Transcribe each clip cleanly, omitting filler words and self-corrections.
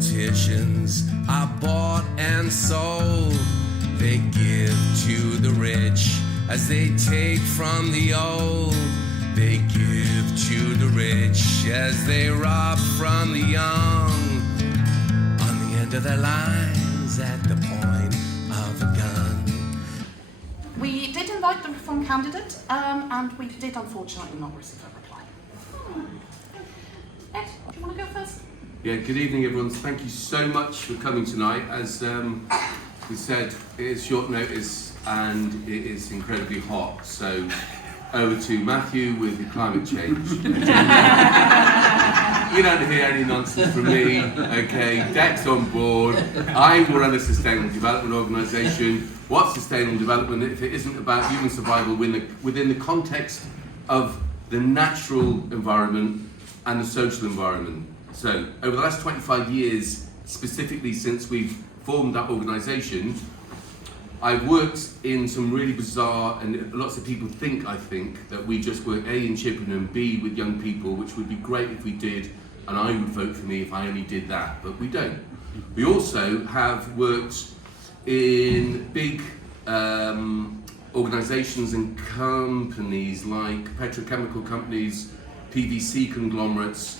politicians are bought and sold. They give to the rich as they take from the old. They give to the rich as they rob from the young. On the end of their lines, at the point of a gun. We did invite the Reform candidate, and we did unfortunately not receive a reply. Ed, do you want to go first? Yeah, good evening everyone. Thank you so much for coming tonight. As we said, it is short notice and it is incredibly hot. So over to Matthew with the climate change. You don't hear any nonsense from me, okay? Dec's on board. I will run a sustainable development organisation. What's sustainable development if it isn't about human survival within the context of the natural environment and the social environment? So, over the last 25 years, specifically since we've formed that organisation, I've worked in some really bizarre, and lots of people think, that we just work A in Chippenham, B with young people, which would be great if we did, and I would vote for me if I only did that, but we don't. We also have worked in big organisations and companies like petrochemical companies, PVC conglomerates,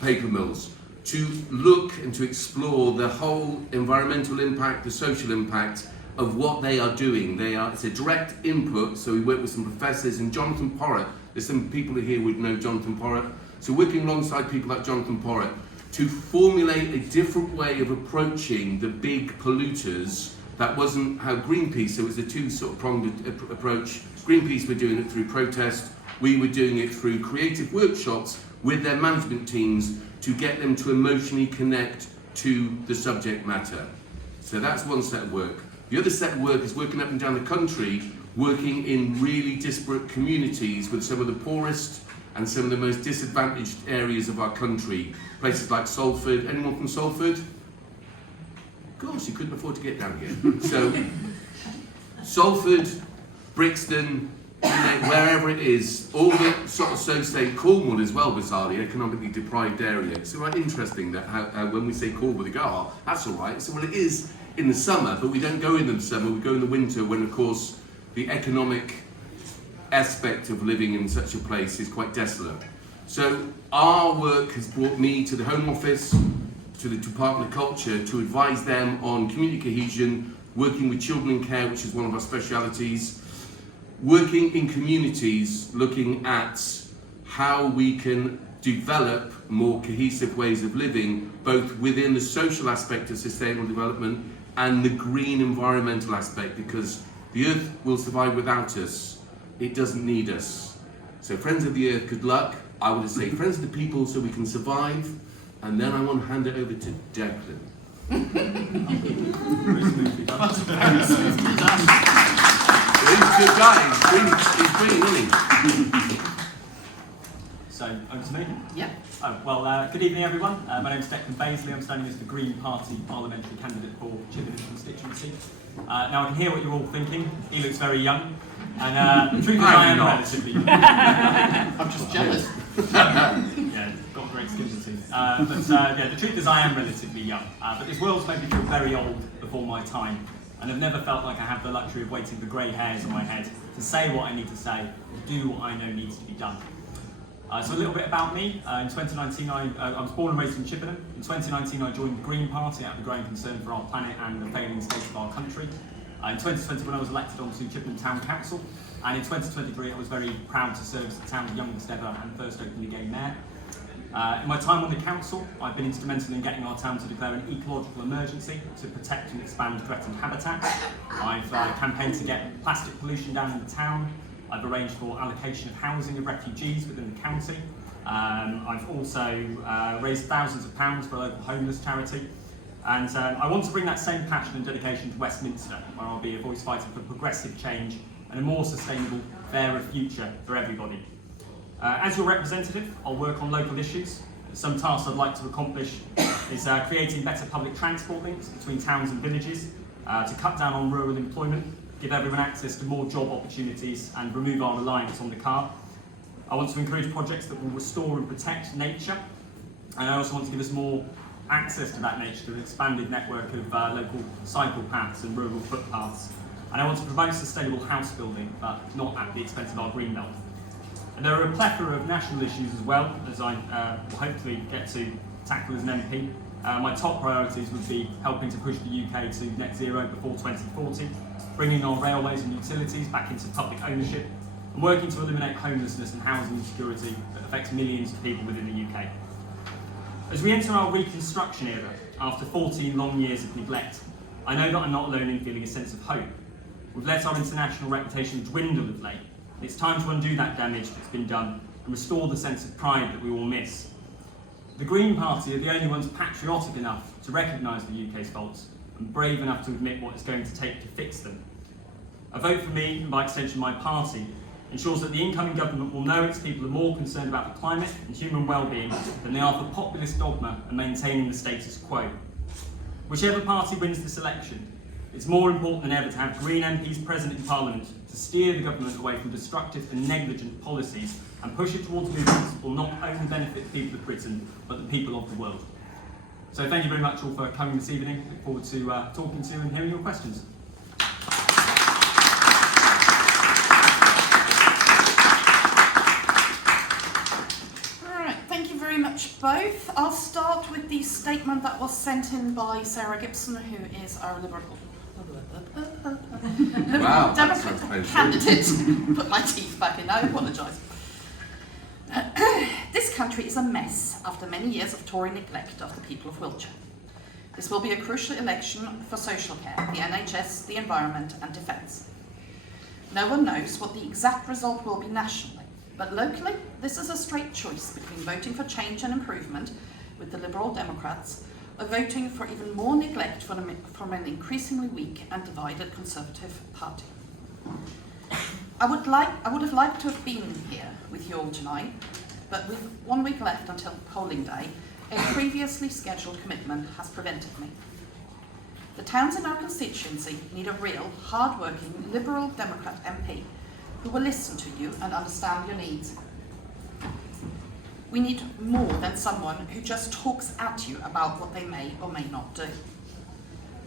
paper mills, to look and to explore the whole environmental impact, the social impact of what they are doing. It's a direct input, so we work with some professors, and Jonathan Porritt, there's some people here would know Jonathan Porritt, so working alongside people like Jonathan Porritt to formulate a different way of approaching the big polluters. That wasn't how Greenpeace, so it was a two sort of pronged approach. Greenpeace were doing it through protest, we were doing it through creative workshops with their management teams to get them to emotionally connect to the subject matter. So that's one set of work. The other set of work is working up and down the country, working in really disparate communities with some of the poorest and some of the most disadvantaged areas of our country. Places like Salford. Anyone from Salford? Of course, you couldn't afford to get down here. So, Salford, Brixton, wherever it is, all the sort of so-say Cornwall as well, bizarrely, economically deprived area. It's quite interesting that how when we say Cornwall, they go, oh, that's all right. So, well, it is in the summer, but we don't go in the summer, we go in the winter when, of course, the economic aspect of living in such a place is quite desolate. So, our work has brought me to the Home Office, to the Department of Culture, to advise them on community cohesion, working with children in care, which is one of our specialities, working in communities, looking at how we can develop more cohesive ways of living, both within the social aspect of sustainable development and the green environmental aspect, because the Earth will survive without us. It doesn't need us. So Friends of the Earth, good luck. I want to say Friends of the People so we can survive, and then I want to hand it over to Declan. He's a good guy. He's brilliant, isn't he? So, over to me? Yeah. Good evening everyone. My name is Declan Baseley. I'm standing as the Green Party parliamentary candidate for Chippenham constituency. Now I can hear what you're all thinking. He looks very young. And the truth is I am relatively young. I'm just jealous. Yeah, got great skin too. The truth is I am relatively young. But this world's made me feel very old before my time. And I've never felt like I have the luxury of waiting for grey hairs on my head to say what I need to say, to do what I know needs to be done. So a little bit about me. In 2019, I was born and raised in Chippenham. In 2019, I joined the Green Party out of the growing concern for our planet and the failing state of our country. In 2021, I was elected onto Chippenham Town Council. And in 2023, I was very proud to serve as the town's youngest ever and first openly gay mayor. In my time on the council, I've been instrumental in getting our town to declare an ecological emergency to protect and expand threatened habitats. I've campaigned to get plastic pollution down in the town. I've arranged for allocation of housing of refugees within the county. I've also raised thousands of pounds for a local homeless charity. And I want to bring that same passion and dedication to Westminster, where I'll be a voice fighting for progressive change and a more sustainable, fairer future for everybody. As your representative, I'll work on local issues. Some tasks I'd like to accomplish is creating better public transport links between towns and villages, to cut down on rural employment, give everyone access to more job opportunities and remove our reliance on the car. I want to encourage projects that will restore and protect nature, and I also want to give us more access to that nature through an expanded network of local cycle paths and rural footpaths. And I want to promote sustainable house building, but not at the expense of our green belt. And there are a plethora of national issues as well, as I will hopefully get to tackle as an MP. My top priorities would be helping to push the UK to net zero before 2040, bringing our railways and utilities back into public ownership, and working to eliminate homelessness and housing insecurity that affects millions of people within the UK. As we enter our reconstruction era, after 14 long years of neglect, I know that I'm not alone in feeling a sense of hope. We've let our international reputation dwindle of late. It's time to undo that damage that's been done and restore the sense of pride that we all miss. The Green Party are the only ones patriotic enough to recognise the UK's faults and brave enough to admit what it's going to take to fix them. A vote for me, and by extension my party, ensures that the incoming government will know its people are more concerned about the climate and human well-being than they are for populist dogma and maintaining the status quo. Whichever party wins this election, it's more important than ever to have Green MPs present in Parliament to steer the government away from destructive and negligent policies and push it towards movements that will not only benefit the people of Britain, but the people of the world. So thank you very much all for coming this evening. Look forward to talking to you and hearing your questions. Both. I'll start with the statement that was sent in by Sarah Gibson, who is our Liberal Democrat candidate. Put my teeth back in, I apologise. This country is a mess after many years of Tory neglect of the people of Wiltshire. This will be a crucial election for social care, the NHS, the environment and defence. No one knows what the exact result will be nationally. But locally, this is a straight choice between voting for change and improvement with the Liberal Democrats or voting for even more neglect from an increasingly weak and divided Conservative party. I would have liked to have been here with you all tonight, but with 1 week left until polling day, a previously scheduled commitment has prevented me. The towns in our constituency need a real, hard-working Liberal Democrat MP who will listen to you and understand your needs. We need more than someone who just talks at you about what they may or may not do.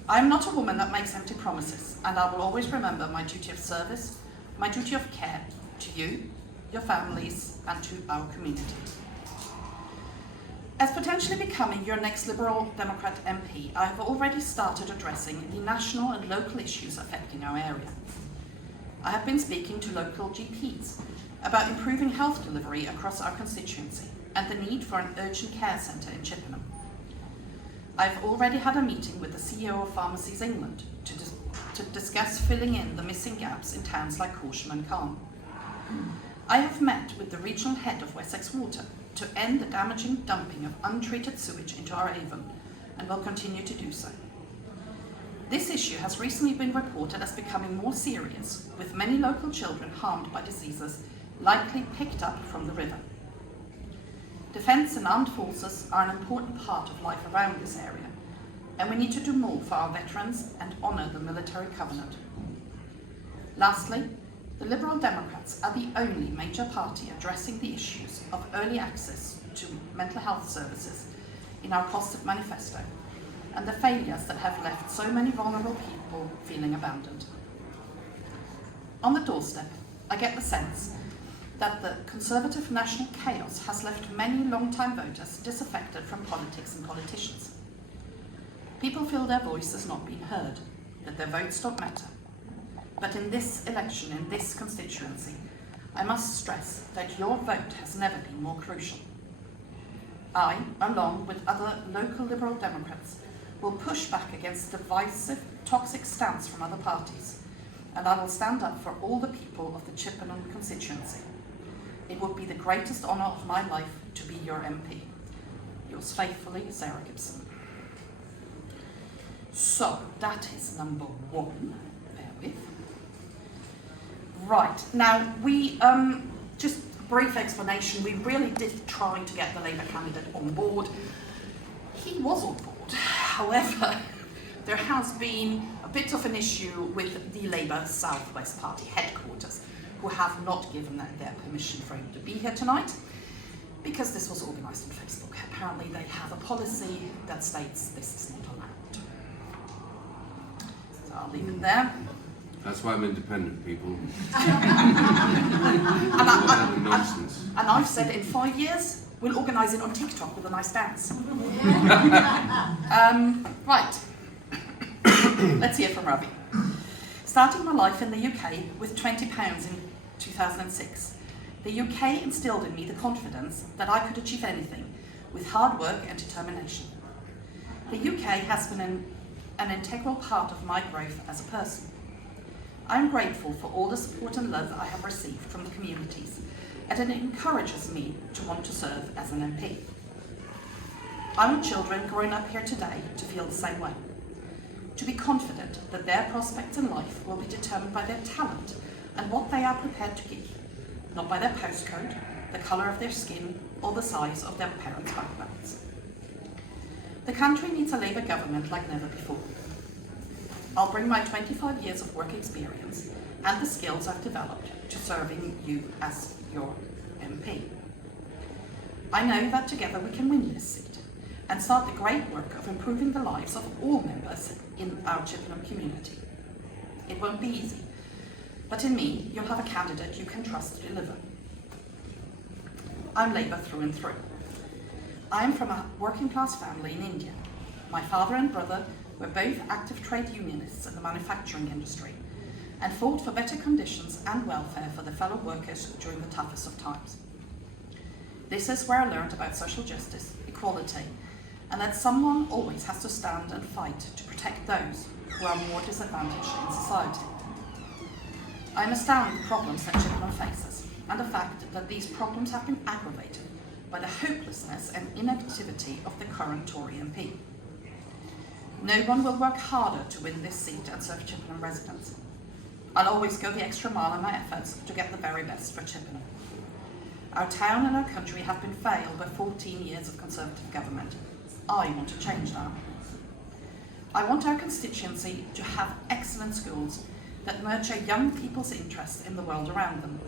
I am not a woman that makes empty promises, and I will always remember my duty of service, my duty of care to you, your families, and to our community. As potentially becoming your next Liberal Democrat MP, I have already started addressing the national and local issues affecting our area. I have been speaking to local GPs about improving health delivery across our constituency and the need for an urgent care centre in Chippenham. I've already had a meeting with the CEO of Pharmacies England to discuss filling in the missing gaps in towns like Corsham and Calne. I have met with the regional head of Wessex Water to end the damaging dumping of untreated sewage into our Avon and will continue to do so. This issue has recently been reported as becoming more serious, with many local children harmed by diseases likely picked up from the river. Defence and armed forces are an important part of life around this area, and we need to do more for our veterans and honour the military covenant. Lastly, the Liberal Democrats are the only major party addressing the issues of early access to mental health services in our positive manifesto, and the failures that have left so many vulnerable people feeling abandoned. On the doorstep, I get the sense that the Conservative national chaos has left many long-time voters disaffected from politics and politicians. People feel their voice has not been heard, that their votes don't matter. But in this election, in this constituency, I must stress that your vote has never been more crucial. I, along with other local Liberal Democrats, will push back against the divisive, toxic stance from other parties, and I will stand up for all the people of the Chippenham constituency. It would be the greatest honour of my life to be your MP. Yours faithfully, Sarah Gibson. So, that is number one. Bear with. Right, now we, just a brief explanation, we really did try to get the Labour candidate on board. He was on board. However, there has been a bit of an issue with the Labour South West Party headquarters, who have not given their permission for him to be here tonight, because this was organised on Facebook. Apparently they have a policy that states this is not allowed. So I'll leave it there. That's why I'm independent, people. Nonsense. And I've said in 5 years, we'll organise it on TikTok with a nice dance. Right. Let's hear from Ravi. Starting my life in the UK with £20 in 2006, the UK instilled in me the confidence that I could achieve anything with hard work and determination. The UK has been an integral part of my growth as a person. I am grateful for all the support and love I have received from the communities, and it encourages me to want to serve as an MP. I want children growing up here today to feel the same way, to be confident that their prospects in life will be determined by their talent and what they are prepared to give, not by their postcode, the colour of their skin, or the size of their parents' backgrounds. The country needs a Labour government like never before. I'll bring my 25 years of work experience and the skills I've developed to serving you as your MP. I know that together we can win this seat and start the great work of improving the lives of all members in our Chippenham community. It won't be easy, but in me, you'll have a candidate you can trust to deliver. I'm Labour through and through. I am from a working class family in India. My father and brother were both active trade unionists in the manufacturing industry and fought for better conditions and welfare for their fellow workers during the toughest of times. This is where I learned about social justice, equality, and that someone always has to stand and fight to protect those who are more disadvantaged in society. I understand the problems that Chippenham faces and the fact that these problems have been aggravated by the hopelessness and inactivity of the current Tory MP. No one will work harder to win this seat and serve Chippenham residents. I'll always go the extra mile in my efforts to get the very best for Chippenham. Our town and our country have been failed by 14 years of Conservative government. I want to change that. I want our constituency to have excellent schools that nurture young people's interest in the world around them.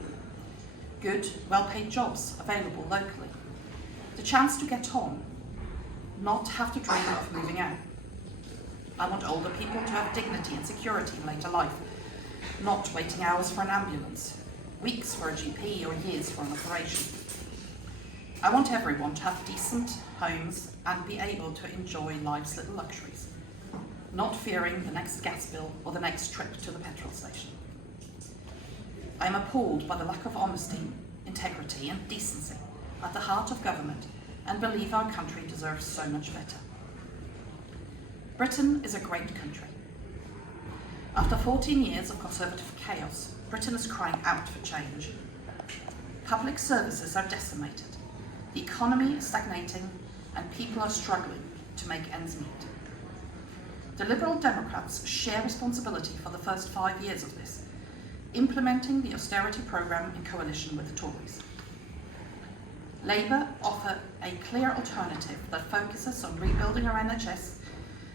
Good, well-paid jobs available locally. The chance to get on, not have to dream of moving out. I want older people to have dignity and security in later life, not waiting hours for an ambulance, weeks for a GP or years for an operation. I want everyone to have decent homes and be able to enjoy life's little luxuries, not fearing the next gas bill or the next trip to the petrol station. I am appalled by the lack of honesty, integrity and decency at the heart of government and believe our country deserves so much better. Britain is a great country. After 14 years of Conservative chaos, Britain is crying out for change. Public services are decimated, the economy is stagnating, and people are struggling to make ends meet. The Liberal Democrats share responsibility for the first 5 years of this, implementing the austerity programme in coalition with the Tories. Labour offer a clear alternative that focuses on rebuilding our NHS,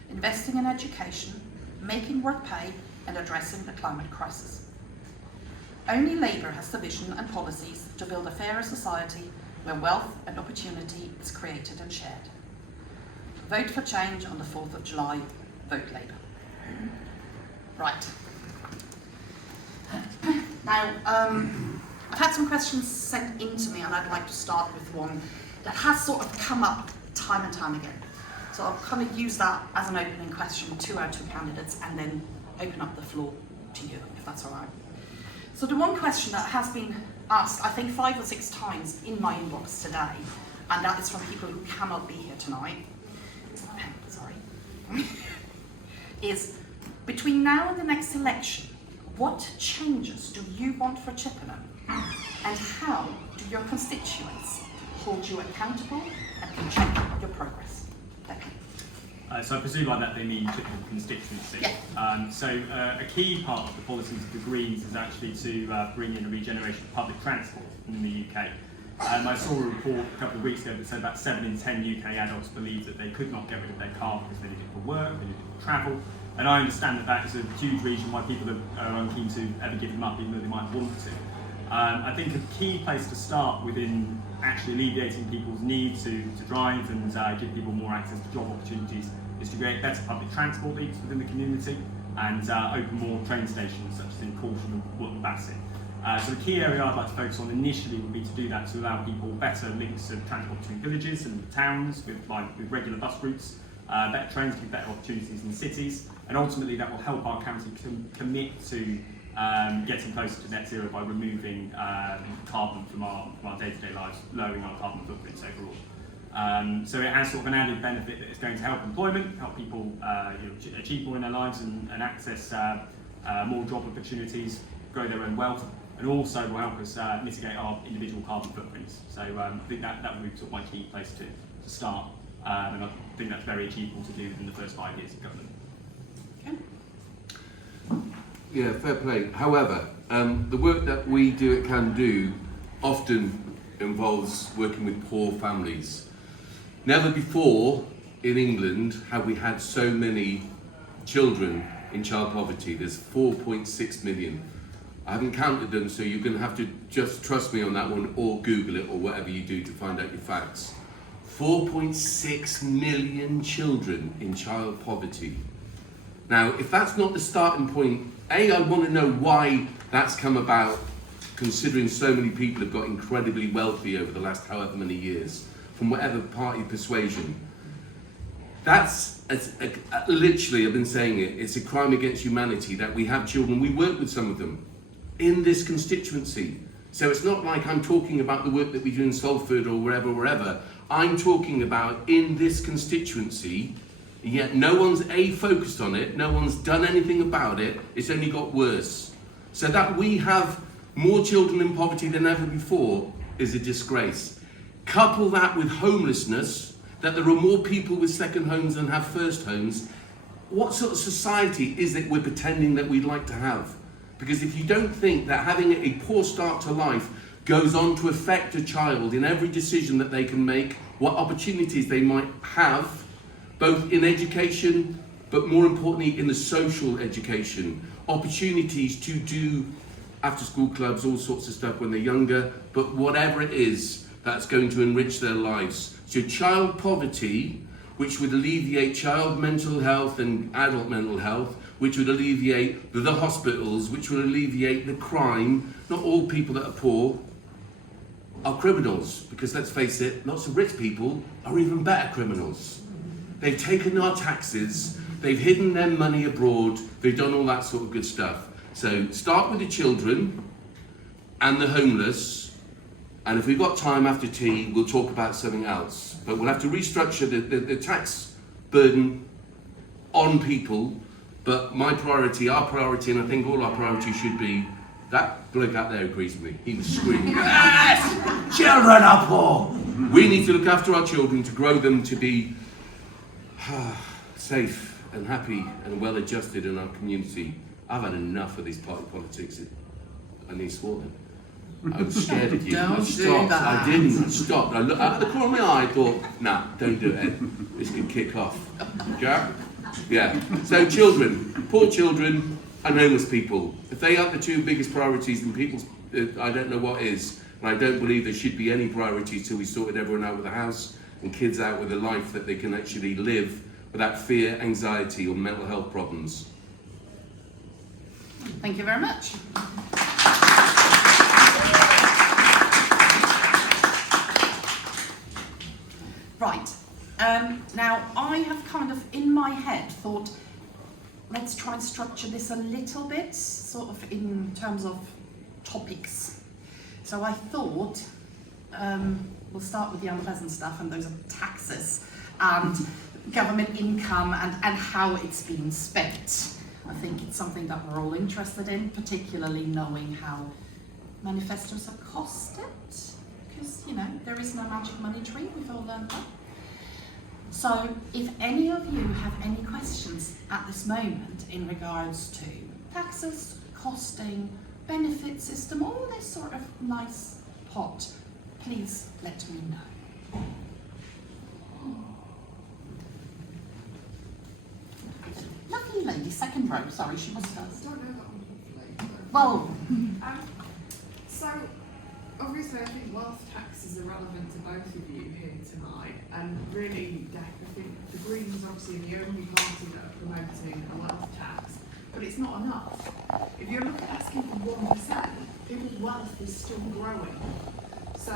investing in education, making work pay, and addressing the climate crisis. Only Labour has the vision and policies to build a fairer society where wealth and opportunity is created and shared. Vote for change on the 4th of July. Vote Labour. Right. Now, I've had some questions sent in to me, and I'd like to start with one that has sort of come up time and time again. So I'll kind of use that as an opening question to our two candidates and then open up the floor to you, if that's all right. So the one question that has been asked, I think 5 or 6 times in my inbox today, and that is from people who cannot be here tonight, sorry, is between now and the next election, what changes do you want for Chippenham, and how do your constituents hold you accountable and can check your progress? So I presume by that they mean Chippenham constituency. Yeah. A key part of the policies of the Greens is actually to bring in a regeneration of public transport in the UK. I saw a report a couple of weeks ago that said about 7 in 10 UK adults believe that they could not get rid of their car because they need it for work, they need it for travel. And I understand that that is a huge reason why people are unkeen to ever give them up, even though they might want to. I think a key place to start within actually alleviating people's need to drive and give people more access to job opportunities is to create better public transport links within the community and open more train stations such as in Chippenham and Wootton Bassett. So the key area I'd like to focus on initially would be to do that to allow people better links of transport between villages and towns with regular bus routes, better trains give better opportunities in cities, and ultimately that will help our county commit to getting closer to net zero by removing carbon from our day-to-day lives, lowering our carbon footprints overall. So it has sort of an added benefit that it's going to help employment, help people achieve more in their lives and access more job opportunities, grow their own wealth, and also will help us mitigate our individual carbon footprints. So I think that would be sort of my key place to start, and I think that's very achievable to do within the first 5 years of government. Okay. Yeah, fair play. However, the work that we do at Can Do often involves working with poor families. Never before in England have we had so many children in child poverty. There's 4.6 million. I haven't counted them, so you're going to have to just trust me on that one, or Google it, or whatever you do to find out your facts. 4.6 million children in child poverty. Now, if that's not the starting point, I want to know why that's come about, considering so many people have got incredibly wealthy over the last however many years, from whatever party persuasion. That's, literally, I've been saying it, it's a crime against humanity that we have children, we work with some of them, in this constituency. So it's not like I'm talking about the work that we do in Salford or wherever. I'm talking about in this constituency, yet no one's focused on it, no one's done anything about it, it's only got worse. So that we have more children in poverty than ever before is a disgrace. Couple that with homelessness, that there are more people with second homes than have first homes. What sort of society is it we're pretending that we'd like to have? Because if you don't think that having a poor start to life goes on to affect a child in every decision that they can make, what opportunities they might have, both in education, but more importantly in the social education, opportunities to do after school clubs, all sorts of stuff when they're younger, but whatever it is that's going to enrich their lives. So child poverty, which would alleviate child mental health and adult mental health, which would alleviate the hospitals, which would alleviate the crime. Not all people that are poor are criminals, because let's face it, lots of rich people are even better criminals. They've taken our taxes, they've hidden their money abroad, they've done all that sort of good stuff. So start with the children and the homeless, and if we've got time after tea, we'll talk about something else. But we'll have to restructure the tax burden on people. But my priority, our priority, and I think all our priorities should be, that bloke out there agrees with me. He was screaming, yes! Children are poor! We need to look after our children to grow them to be safe and happy and well adjusted in our community. I've had enough of these party politics. I need swore then. I was scared of you. Don't I stopped. I didn't. I stopped. I looked out of the corner of my eye. I thought, nah, don't do it. This could kick off. Yeah? Yeah. So children, poor children and homeless people. If they are the two biggest priorities in people's, I don't know what is. And I don't believe there should be any priorities till we sorted everyone out with a house and kids out with a life that they can actually live without fear, anxiety or mental health problems. Thank you very much. Right, now I have kind of in my head thought, let's try and structure this a little bit, sort of in terms of topics. So I thought we'll start with the unpleasant stuff, and those are taxes and government income and how it's been spent. I think it's something that we're all interested in, particularly knowing how manifestos are costed, because, you know, there is no magic money tree, we've all learned that. So if any of you have any questions at this moment in regards to taxes, costing, benefit system, all this sort of nice pot, please let me know. Lovely lady, second row, sorry, she was first. Don't know that one properly. Well, So So, obviously, I think wealth tax is irrelevant to both of you here tonight, and really, I think the Greens are obviously the only party that are promoting a wealth tax, but it's not enough. If you're asking for 1%, people's wealth is still growing. So,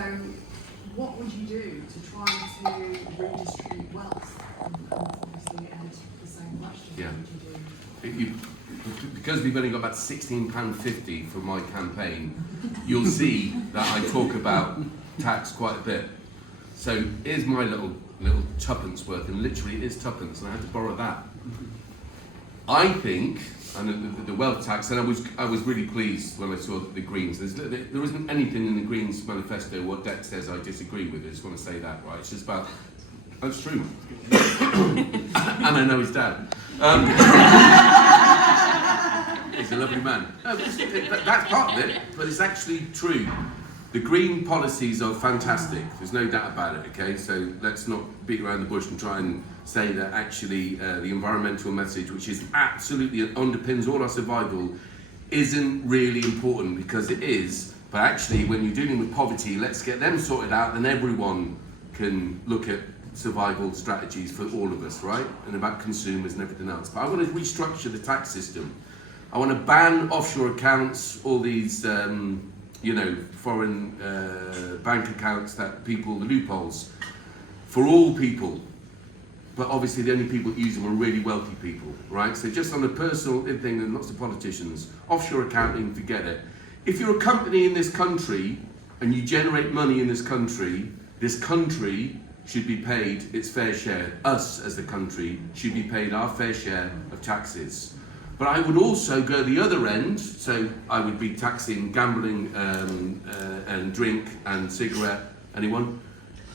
what would you do to try to redistribute wealth? And obviously, it ends the same question. Yeah. What would you do? Because we've only got about £16.50 for my campaign, you'll see that I talk about tax quite a bit. So here's my little tuppence worth, and literally it is tuppence, and I had to borrow that. I think, and the wealth tax, and I was really pleased when I saw the Greens. There isn't anything in the Greens manifesto what Dex says I disagree with. I just want to say that, right? It's just about, that's true. And I know his dad. He's a lovely man. No, that's part of it, but it's actually true. The green policies are fantastic. There's no doubt about it, okay? So let's not beat around the bush and try and say that actually the environmental message, which is absolutely underpins all our survival, isn't really important, because it is. But actually, when you're dealing with poverty, let's get them sorted out, then everyone can look at survival strategies for all of us, right? And about consumers and everything else. But I want to restructure the tax system. I want to ban offshore accounts, all these, foreign bank accounts that people, the loopholes, for all people. But obviously the only people that use them are really wealthy people, right? So just on a personal thing, and lots of politicians, offshore accounting, forget it. If you're a company in this country and you generate money in this country should be paid its fair share. Us as the country should be paid our fair share of taxes. But I would also go the other end, so I would be taxing gambling and drink and cigarette. Anyone?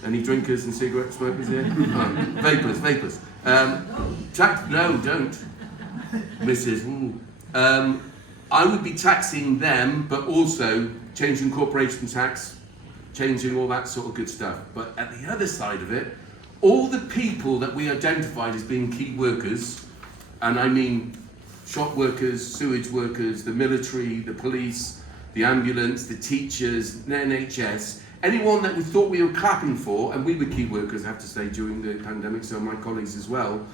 Any drinkers and cigarette smokers here? Oh, vapors. No, don't. Mrs. I would be taxing them, but also changing corporation tax, changing all that sort of good stuff. But at the other side of it, all the people that we identified as being key workers, and I mean shop workers, sewage workers, the military, the police, the ambulance, the teachers, the NHS, anyone that we thought we were clapping for, and we were key workers, I have to say, during the pandemic, so my colleagues as well,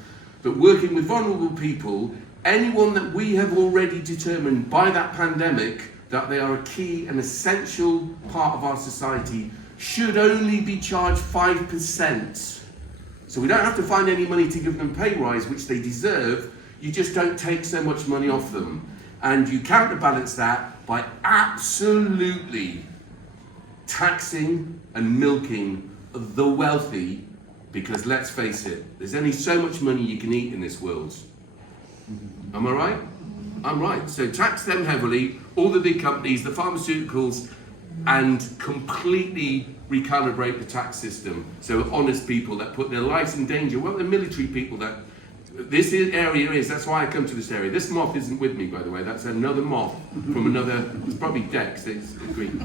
but working with vulnerable people, anyone that we have already determined by that pandemic that they are a key and essential part of our society should only be charged 5%. So we don't have to find any money to give them pay rise, which they deserve. You just don't take so much money off them. And you counterbalance that by absolutely taxing and milking the wealthy, because let's face it, there's only so much money you can eat in this world. Am I right? I'm right. So tax them heavily, all the big companies, the pharmaceuticals, and completely recalibrate the tax system. So honest people that put their lives in danger, well, the military people that, this area is, that's why I come to this area. This moth isn't with me, by the way, that's another moth from another, it's probably Dex, it's green.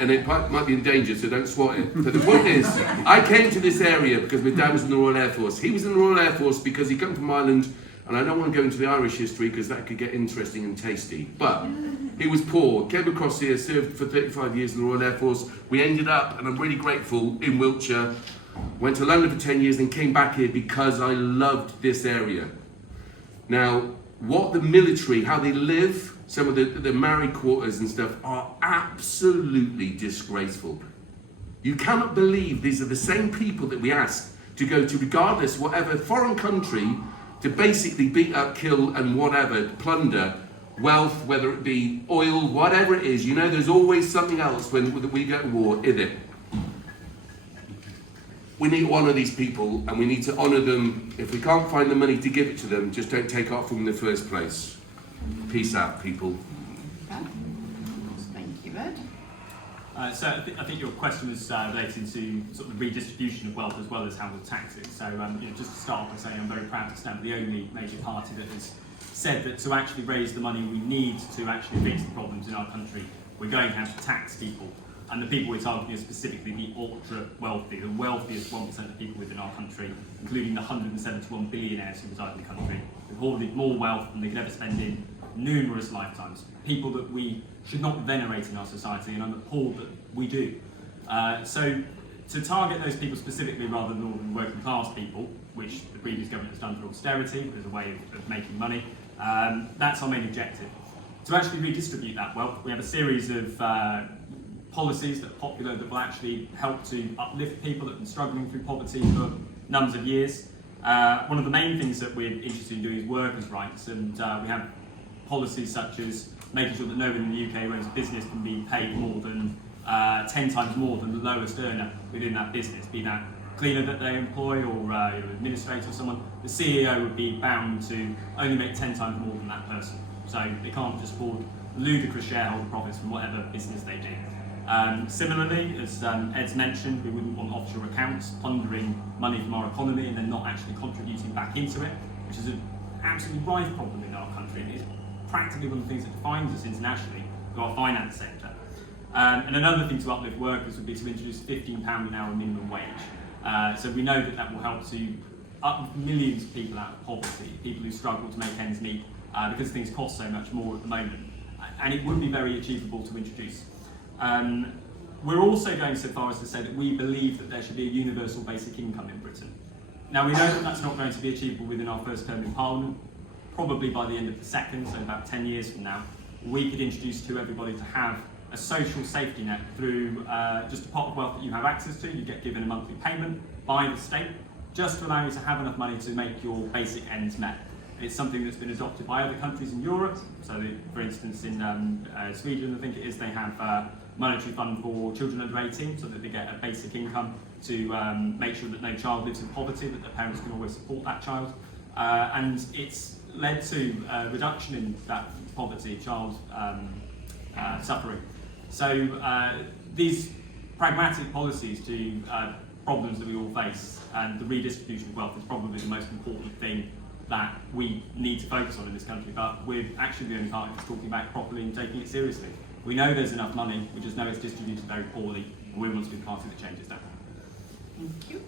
And it might be in danger, so don't swat it. But the point is, I came to this area because my dad was in the Royal Air Force. He was in the Royal Air Force because he come from Ireland, and I don't want to go into the Irish history because that could get interesting and tasty. But he was poor, came across here, served for 35 years in the Royal Air Force. We ended up, and I'm really grateful, in Wiltshire. Went to London for 10 years and came back here because I loved this area. Now, what the military, how they live, some of the married quarters and stuff are absolutely disgraceful. You cannot believe these are the same people that we ask to go to, regardless, whatever foreign country, to basically beat up, kill and whatever, plunder wealth, whether it be oil, whatever it is. You know, there's always something else when we go to war, isn't it? We need to honour these people, and we need to honour them. If we can't find the money to give it to them, just don't take off from them in the first place. Peace out, people. Thank you, Ed. So I think your question was relating to sort of the redistribution of wealth as well as how we'll tax it. So just to start by saying I'm very proud to stand the only major party that has said that to actually raise the money we need to actually fix the problems in our country, we're going to have to tax people. And the people we're targeting are specifically the ultra-wealthy, the wealthiest 1% of people within our country, including the 171 billionaires who reside in the country, who've hoarded more wealth than they could ever spend in numerous lifetimes, people that we should not venerate in our society, and I'm appalled that we do. So to target those people specifically rather than ordinary working class people, which the previous government has done for austerity as a way of making money, that's our main objective. To actually redistribute that wealth, we have a series of policies that are popular that will actually help to uplift people that have been struggling through poverty for numbers of years. One of the main things that we're interested in doing is workers' rights, and we have policies such as making sure that no one in the UK who owns a business can be paid more than 10 times more than the lowest earner within that business, be that cleaner that they employ or administrator or someone. The CEO would be bound to only make 10 times more than that person. So they can't just afford ludicrous shareholder profits from whatever business they do. Similarly, as Ed's mentioned, we wouldn't want offshore accounts plundering money from our economy and then not actually contributing back into it, which is an absolutely rife problem in our country, and it's practically one of the things that defines us internationally, our finance sector. And another thing to uplift workers would be to introduce £15 an hour minimum wage. So we know that that will help to uplift millions of people out of poverty, people who struggle to make ends meet because things cost so much more at the moment. And it would be very achievable to introduce. We're also going so far as to say that we believe that there should be a universal basic income in Britain. Now we know that that's not going to be achievable within our first term in Parliament, probably by the end of the second, so about 10 years from now. We could introduce to everybody to have a social safety net through just a pot of wealth that you have access to. You get given a monthly payment by the state just to allow you to have enough money to make your basic ends met. It's something that's been adopted by other countries in Europe. So, for instance, in Sweden, I think it is, they have a monetary fund for children under 18 so that they get a basic income to make sure that no child lives in poverty, that their parents can always support that child. And it's led to a reduction in that poverty, child suffering. So these pragmatic policies to problems that we all face, and the redistribution of wealth is probably the most important thing that we need to focus on in this country, but we're actually the only party that's talking about it properly and taking it seriously. We know there's enough money, we just know it's distributed very poorly, and we want to be the party that changes that. Thank you.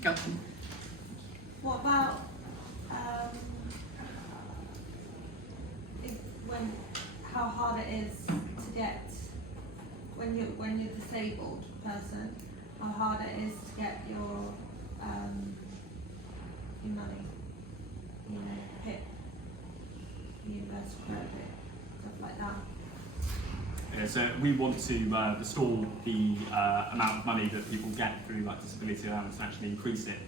Go. What about how hard it is to get when you're a disabled person? How hard it is to get your money, PIP, universal credit, stuff like that. Yeah, so we want to restore the amount of money that people get through disability allowance and actually increase it.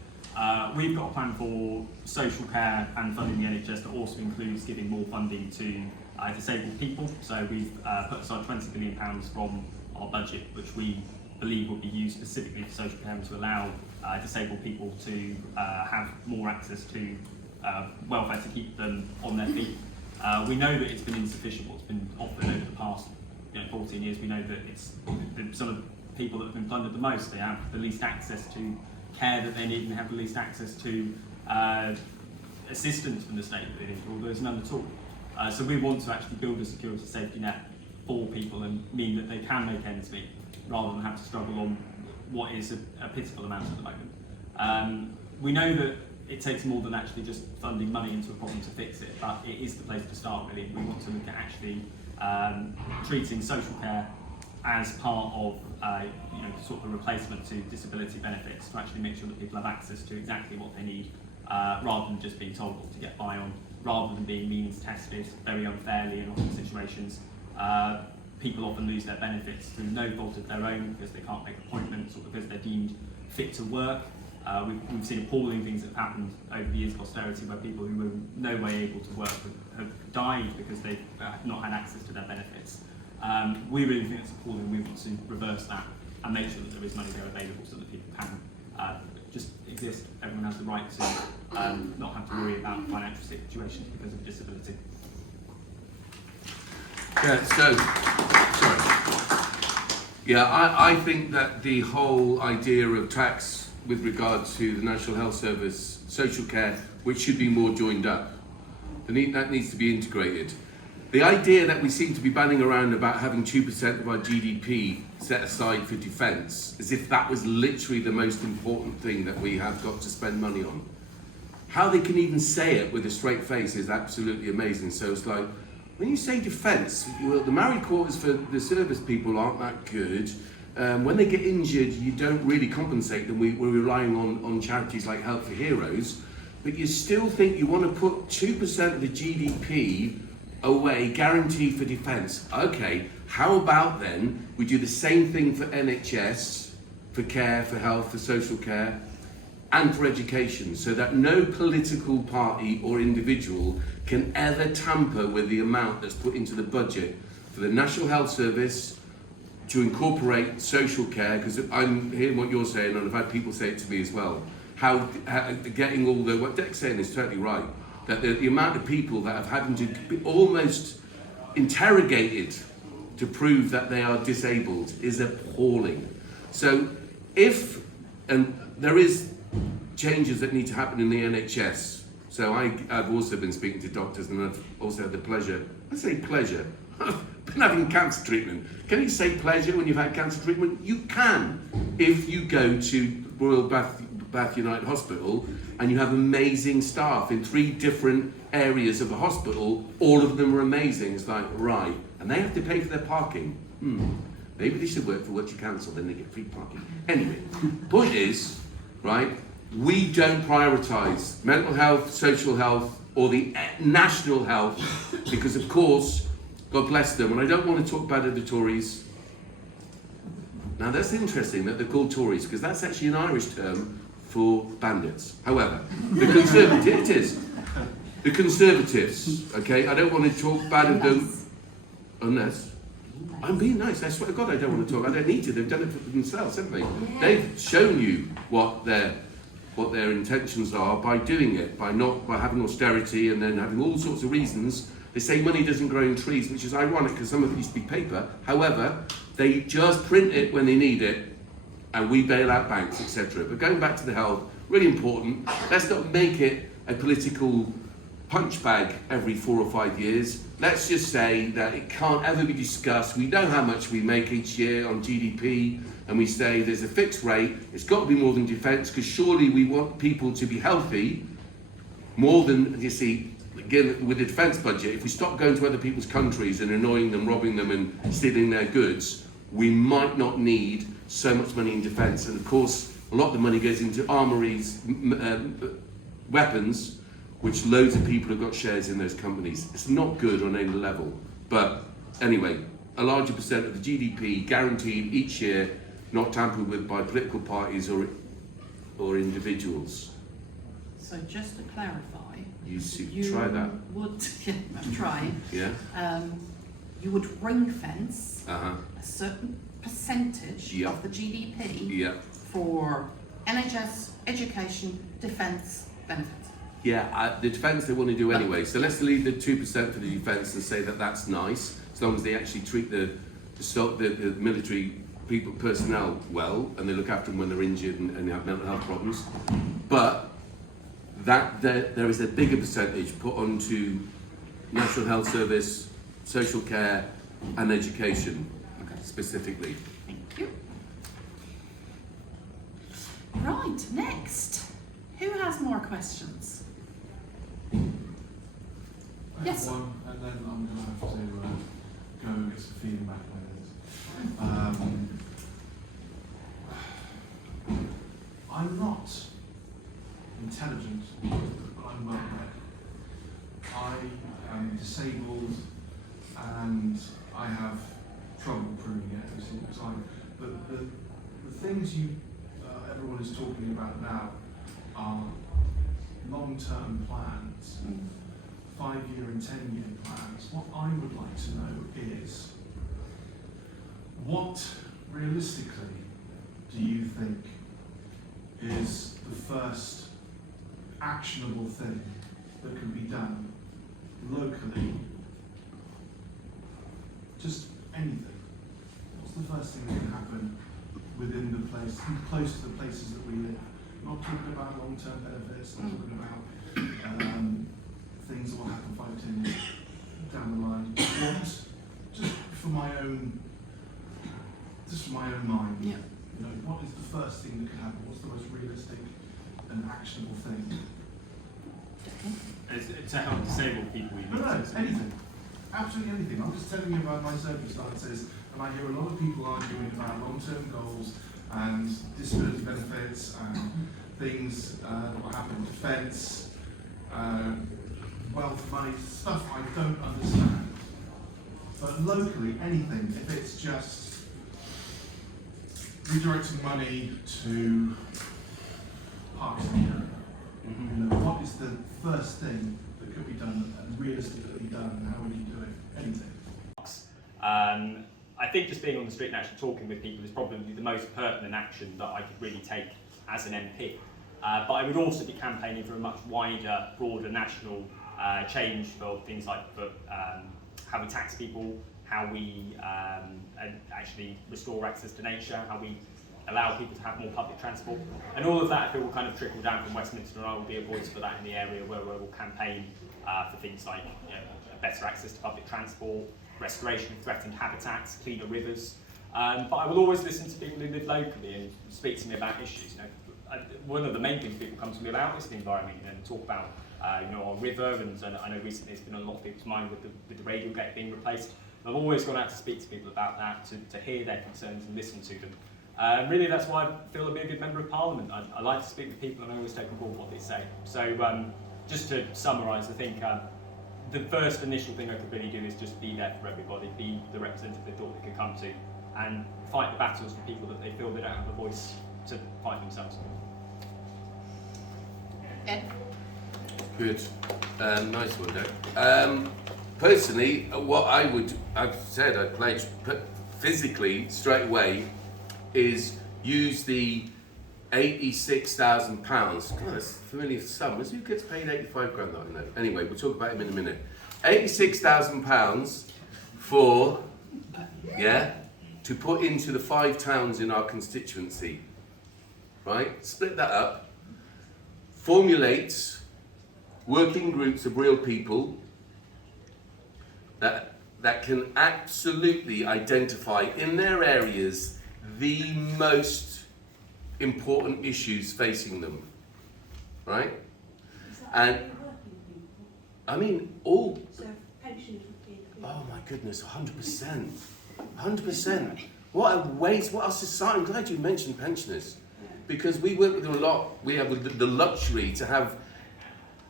We've got a plan for social care and funding the NHS that also includes giving more funding to disabled people. So we've put aside £20 billion from our budget, which we believe will be used specifically for social care and to allow disabled people to have more access to welfare to keep them on their feet. We know that it's been insufficient what's been offered over the past 14 years. We know that it's some of the people that have been plundered the most. They have the least access to care that they need and have the least access to assistance from the state, or there's none at all. So we want to actually build a security safety net for people and mean that they can make ends meet rather than have to struggle on what is a pitiful amount at the moment. We know that it takes more than actually just funding money into a problem to fix it, but it is the place to start really. We want to look at actually treating social care as part of sort of a replacement to disability benefits, to actually make sure that people have access to exactly what they need rather than just being told what to get by on, rather than being means tested very unfairly in often situations. People often lose their benefits through no fault of their own because they can't make appointments or because they're deemed fit to work. We've seen appalling things that have happened over the years of austerity where people who were no way able to work have died because they've not had access to their benefits. We really think it's appalling. We want to reverse that and make sure that there is money there available so that people can just exist. Everyone has the right to not have to worry about financial situations because of disability. Yeah, I think that the whole idea of tax with regard to the National Health Service, social care, which should be more joined up, that needs to be integrated. The idea that we seem to be banning around about having 2% of our GDP set aside for defence, as if that was literally the most important thing that we have got to spend money on. How they can even say it with a straight face is absolutely amazing. So it's like, when you say defence, well, the married quarters for the service people aren't that good. When they get injured, you don't really compensate them. We're relying on charities like Help for Heroes, but you still think you want to put 2% of the GDP away, guaranteed for defence. Okay, how about then we do the same thing for NHS, for care, for health, for social care, and for education, so that no political party or individual can ever tamper with the amount that's put into the budget for the National Health Service to incorporate social care, because I'm hearing what you're saying, and I've had people say it to me as well, how getting all the, what Dec's saying is totally right, that the amount of people that have having to be almost interrogated to prove that they are disabled is appalling. So if, and there is changes that need to happen in the NHS, so I've also been speaking to doctors, and I've also had the pleasure, I say pleasure, I've been having cancer treatment. Can you say pleasure when you've had cancer treatment? You can, if you go to Royal Bath United Hospital and you have amazing staff in 3 different areas of the hospital, all of them are amazing. It's like, right, and they have to pay for their parking. Maybe they should work for Wiltshire Council, then they get free parking. Anyway, point is, right, we don't prioritise mental health, social health, or the national health, because of course, God bless them, and I don't want to talk bad of the Tories. Now that's interesting that they're called Tories, because that's actually an Irish term for bandits. However, the Conservatives, it is. The Conservatives, okay, I don't want to talk bad of them, unless, I'm being nice, I swear to God I don't want to talk, I don't need to, they've done it for themselves, haven't they? Yeah. They've shown you what their intentions are by doing it, by having austerity and then having all sorts of reasons. They say money doesn't grow in trees, which is ironic because some of it used to be paper. However, they just print it when they need it, and we bail out banks, etc. But going back to the health, really important. Let's not make it a political punch bag every 4 or 5 years. Let's just say that it can't ever be discussed. We know how much we make each year on GDP, and we say there's a fixed rate. It's got to be more than defence, because surely we want people to be healthy more than, you see, again, with the defence budget, if we stop going to other people's countries and annoying them, robbing them and stealing their goods, we might not need so much money in defence. And of course, a lot of the money goes into armories, weapons, which loads of people have got shares in those companies. It's not good on any level. But anyway, a larger percent of the GDP guaranteed each year, not tampered with by political parties or individuals. So just to clarify, you try that. Would, yeah, I'm trying. Yeah. You would ring fence Uh-huh. a certain percentage Yeah. of the GDP Yeah. for NHS, education, defence, benefits. Yeah, the defence they want to do anyway. So let's leave the 2% for the defence and say that that's nice, as long as they actually treat the military personnel well, and they look after them when they're injured and they have mental health problems. But that there is a bigger percentage put onto National Health Service, social care, and education, specifically. Thank you. Right, next. Who has more questions? Yes. One, and then I'm going to have to go and get some feedback with it. I'm not intelligent, but I'm well read. I am disabled and I have trouble proving it every single time. But the things everyone is talking about now are long-term plans, 5-year and 10-year plans. What I would like to know is, what realistically do you think is the first actionable thing that can be done locally? Just anything. What's the first thing that can happen within the place, close to the places that we live? I'm not talking about long-term benefits, I'm talking about things that will happen 5 or 10 years. down the line, what, just for my own mind, Yeah. you know, what is the first thing that could happen? What's the most realistic and actionable thing? To help disabled people, you mean? No, anything. Absolutely anything. I'm just telling you about my circumstances, and I hear a lot of people arguing about long-term goals and disability benefits and things that will happen, defence, wealth, money, stuff I don't understand. But locally, anything, if it's just redirecting money to parks and you know, what is the first thing that could be done and realistically done, and how would you do it? Anything. I think just being on the street and actually talking with people is probably the most pertinent action that I could really take as an MP. But I would also be campaigning for a much wider, broader national change for things like how we tax people, how we actually restore access to nature, how we allow people to have more public transport. And all of that I feel will kind of trickle down from Westminster, and I will be a voice for that in the area where we will campaign for things like better access to public transport, restoration of threatened habitats, cleaner rivers. But I will always listen to people who live locally and speak to me about issues. You know, one of the main things people come to me about is the environment, and talk about our river, and I know recently it's been on a lot of people's mind with the radio gate being replaced. I've always gone out to speak to people about that, to hear their concerns and listen to them. Really, that's why I feel I'd be a good member of Parliament. I like to speak with people, and I always take on board what they say. So, just to summarise, I think the first initial thing I could really do is just be there for everybody, be the representative they thought they could come to, and fight the battles for people that they feel they don't have a voice to fight themselves. Ed? Good. Nice one, Dave. Personally, what I've said, I pledged physically straight away, is use the £86,000. God, that's a familiar sum. Who gets paid 85 grand? I don't know. Anyway, we'll talk about him in a minute. £86,000 for, to put into the 5 towns in our constituency. Right? Split that up. Formulate working groups of real people that can absolutely identify in their areas the most important issues facing them, right? And I mean, all. So pensions would be. Oh my goodness, 100%, 100%. What a waste! What a society! I'm glad you mentioned pensioners, because we work with them a lot. We have the luxury to have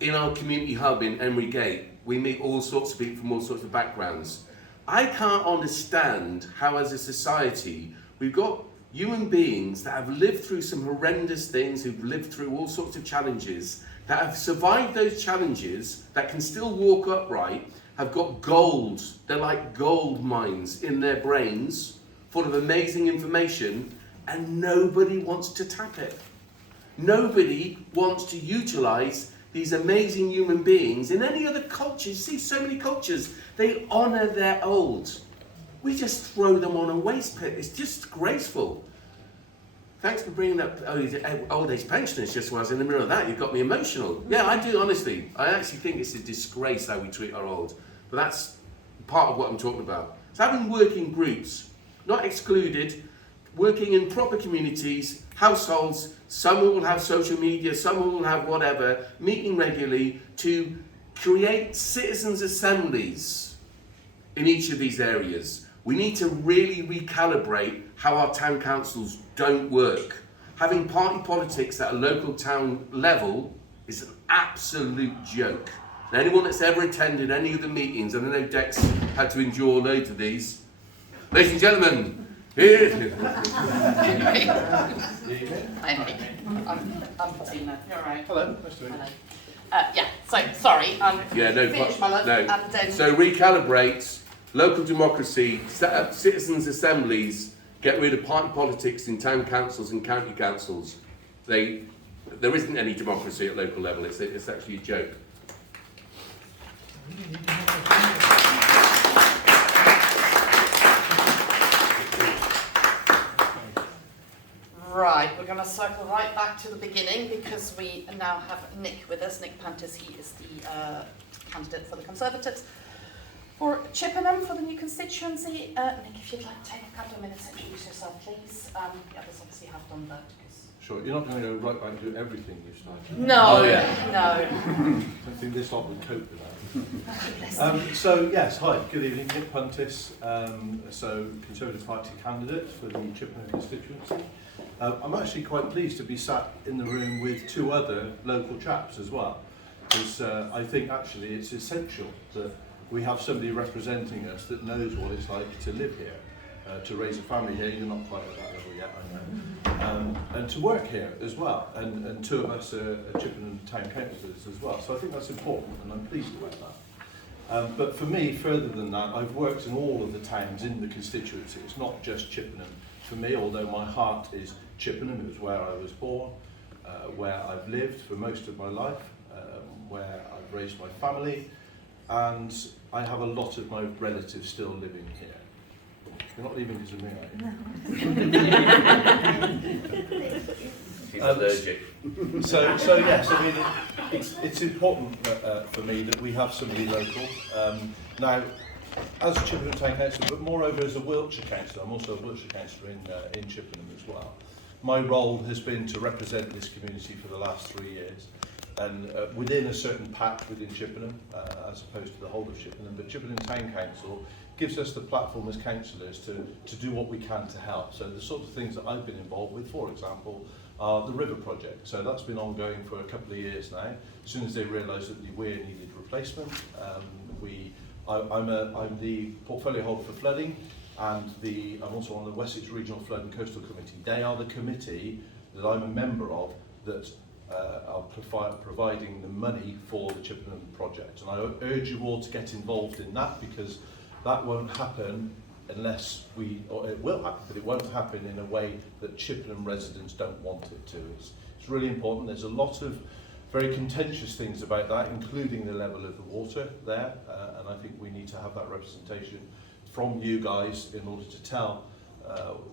in our community hub in Emery Gate. We meet all sorts of people from all sorts of backgrounds. I can't understand how, as a society, we've got human beings that have lived through some horrendous things, who've lived through all sorts of challenges, that have survived those challenges, that can still walk upright, have got gold. They're like gold mines in their brains, full of amazing information, and nobody wants to tap it. Nobody wants to utilise these amazing human beings. In any other culture, you see so many cultures, they honour their old. We just throw them on a waste pit. It's just graceful. Thanks for bringing up old age pensioners just while I was in the middle of that. You got me emotional. Yeah, I do, honestly. I actually think it's a disgrace how we treat our old. But that's part of what I'm talking about. So having working groups, not excluded, working in proper communities, households, some will have social media, some will have whatever, meeting regularly to create citizens' assemblies in each of these areas. We need to really recalibrate how our town councils don't work. Having party politics at a local town level is an absolute joke. Now, anyone that's ever attended any of the meetings, and I know Dex had to endure loads of these, ladies and gentlemen, here. Hi, Nick. I'm Fatima. You're right. Hello, nice to meet you. Hello. So sorry. Finish my lunch, no. and then. So recalibrate local democracy, set up citizens' assemblies, get rid of party politics in town councils and county councils. There isn't any democracy at local level. It's actually a joke. Right, we're going to circle right back to the beginning because we now have Nic with us. Nic Puntis, he is the candidate for the Conservatives. For Chippenham, for the new constituency, Nic, if you'd like to take a couple of minutes to introduce yourself, please. The others obviously have done that. Sure, you're not going to go right back to everything you started. No, Oh, yeah. no. I think this lot would cope with that. So yes, hi, good evening, Nic Puntis, so Conservative Party candidate for the Chippenham constituency. I'm actually quite pleased to be sat in the room with two other local chaps as well, because I think actually it's essential that we have somebody representing us that knows what it's like to live here, to raise a family here. You're not quite at that level yet, I know. And to work here as well, and two of us are Chippenham Town Councillors as well, so I think that's important and I'm pleased about that. But for me, further than that, I've worked in all of the towns in the constituency. It's not just Chippenham for me, although my heart is Chippenham. It was where I was born, where I've lived for most of my life, where I've raised my family, and I have a lot of my relatives still living here. You're not leaving because of me, are you? Allergic. So yes, I mean, it's important for me that we have somebody local. Now, as Chippenham Town Councillor, but moreover as a Wiltshire Councillor, I'm also a Wiltshire Councillor in Chippenham as well. My role has been to represent this community for the last 3 years, and within a certain patch within Chippenham, as opposed to the whole of Chippenham, but Chippenham Town Council gives us the platform as councillors to do what we can to help. So the sort of things that I've been involved with, for example, are the river project. So that's been ongoing for a couple of years now. As soon as they realised that the weir needed replacement, I'm the portfolio holder for flooding, and I'm also on the Wessex Regional Flood and Coastal Committee. They are the committee that I'm a member of that are providing the money for the Chippenham project. And I urge you all to get involved in that, because that won't happen unless or it will happen, but it won't happen in a way that Chippenham residents don't want it to. It's really important. There's a lot of very contentious things about that, including the level of the water there, and I think we need to have that representation from you guys in order to tell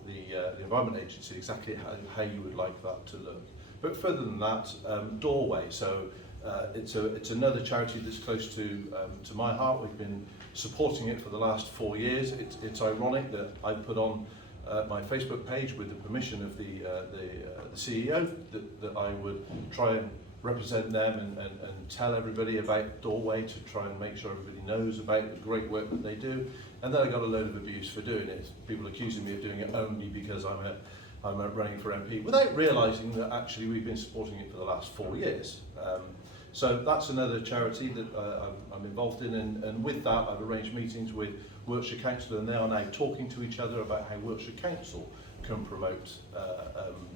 the Environment Agency exactly how you would like that to look. But further than that, Doorway. So it's another charity that's close to my heart. We've been supporting it for the last 4 years. It's ironic that I put on my Facebook page, with the permission of the CEO, that I would try and represent them and tell everybody about Doorway, to try and make sure everybody knows about the great work that they do. And then I got a load of abuse for doing it. People accusing me of doing it only because I'm running for MP, without realising that actually we've been supporting it for the last 4 years. So that's another charity that I'm involved in, and with that I've arranged meetings with Wiltshire Council, and they are now talking to each other about how Wiltshire Council can promote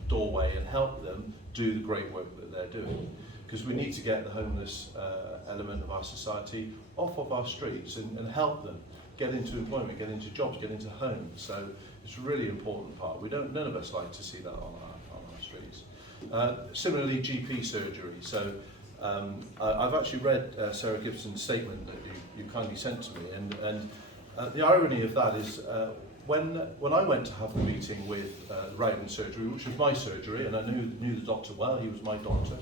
Doorway and help them do the great work that they're doing. Because we need to get the homeless element of our society off of our streets and help them get into employment, get into jobs, get into homes. So it's a really important part. None of us like to see that on our streets. Similarly, GP surgery. So I've actually read Sarah Gibson's statement that you kindly sent to me, and the irony of that is when I went to have the meeting with Rowden Surgery, which was my surgery, and I knew the doctor well, he was my doctor.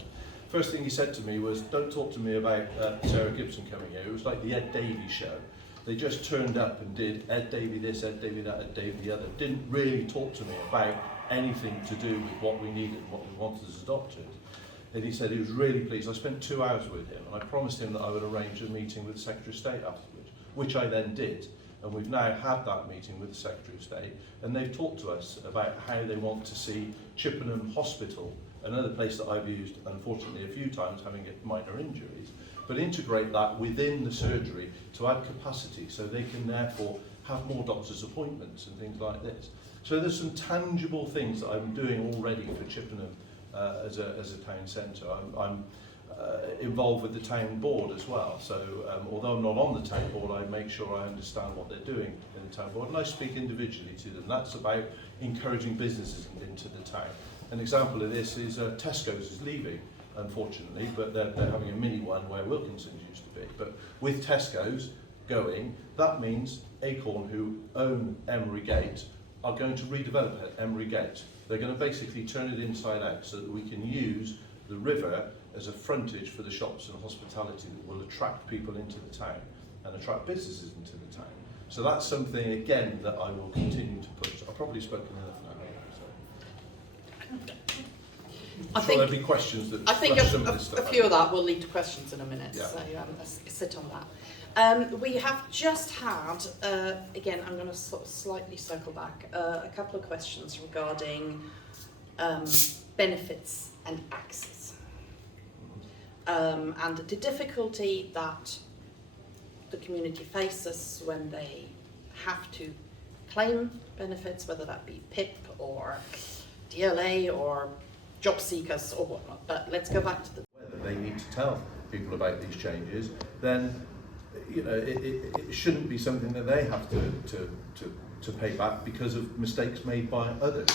First thing he said to me was, "Don't talk to me about Sarah Gibson coming here." It was like the Ed Davey show. They just turned up and did Ed Davey this, Ed Davey that, Ed Davey the other. Didn't really talk to me about anything to do with what we needed, what we wanted as doctors. And he said he was really pleased. I spent 2 hours with him, and I promised him that I would arrange a meeting with the Secretary of State afterwards, which I then did. And we've now had that meeting with the Secretary of State, and they've talked to us about how they want to see Chippenham Hospital, another place that I've used, unfortunately, a few times, having minor injuries, but integrate that within the surgery to add capacity, so they can therefore have more doctors' appointments and things like this. So there's some tangible things that I'm doing already for Chippenham as a town centre. I'm involved with the town board as well, so although I'm not on the town board, I make sure I understand what they're doing in the town board, and I speak individually to them. That's about encouraging businesses into the town. An example of this is Tesco's is leaving, unfortunately, but they're having a mini one where Wilkinson's used to be. But with Tesco's going, that means Acorn, who own Emery Gate, are going to redevelop Emery Gate. They're going to basically turn it inside out so that we can use the river as a frontage for the shops and hospitality that will attract people into the town. and attract businesses into the town. So that's something, again, that I will continue to push. I've probably spoken enough now. I So think there'll be questions that I think flesh some of this a stuff few out. of that will lead to questions in a minute, Yeah. so let's sit on that. We have just had, again, I'm going to sort of slightly circle back, a couple of questions regarding benefits and access. And the difficulty that the community faces when they have to claim benefits, whether that be PIP or DLA or job seekers or whatnot. But let's go back to the... Whether they need to tell people about these changes, then it shouldn't be something that they have to pay back because of mistakes made by others.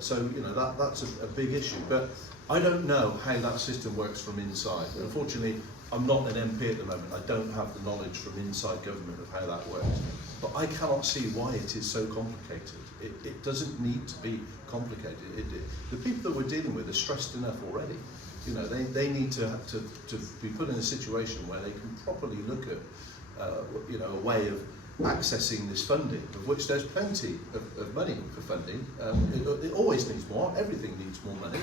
So that's a big issue. But I don't know how that system works from inside. Unfortunately, I'm not an MP at the moment. I don't have the knowledge from inside government of how that works. But I cannot see why it is so complicated. It doesn't need to be complicated. The people that we're dealing with are stressed enough already. They need to be put in a situation where they can properly look at a way of accessing this funding, of which there's plenty of money for funding. It always needs more. Everything needs more money.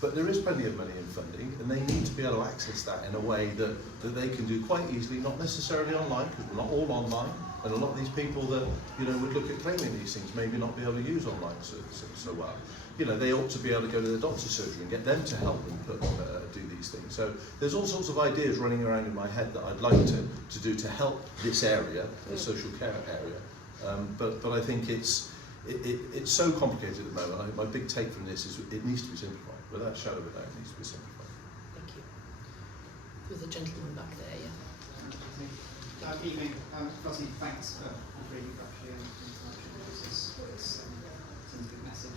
But there is plenty of money in funding, and they need to be able to access that in a way that they can do quite easily, not necessarily online, because we're not all online, and a lot of these people that would look at claiming these things maybe not be able to use online so well. They ought to be able to go to the doctor's surgery and get them to help them do these things. So there's all sorts of ideas running around in my head that I'd like to do to help this area, the social care area. But I think it's so complicated at the moment. My big take from this is it needs to be simplified. Without a shadow of a doubt, it needs to be simplified. Thank you. There's a gentleman back there, yeah. Evening. Firstly, thanks for reading actually and introducing this. It's a good message.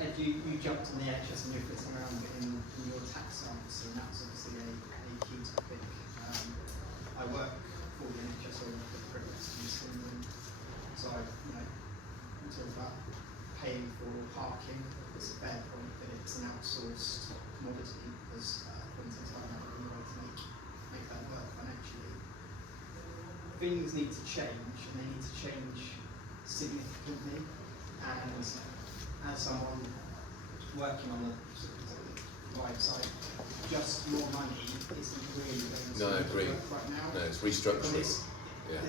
Ed, you jumped on the NHS and you're fitting around in your tax answer, and that's obviously a key topic. I work for the NHS or the progress in England, so we talk about paying for parking. It's a fair point that it's an outsourced commodity because according to time out the way to make that work financially. Things need to change, and they need to change significantly. And as someone working on the right side, just more money isn't really going to work right now. No, it's restructuring. There's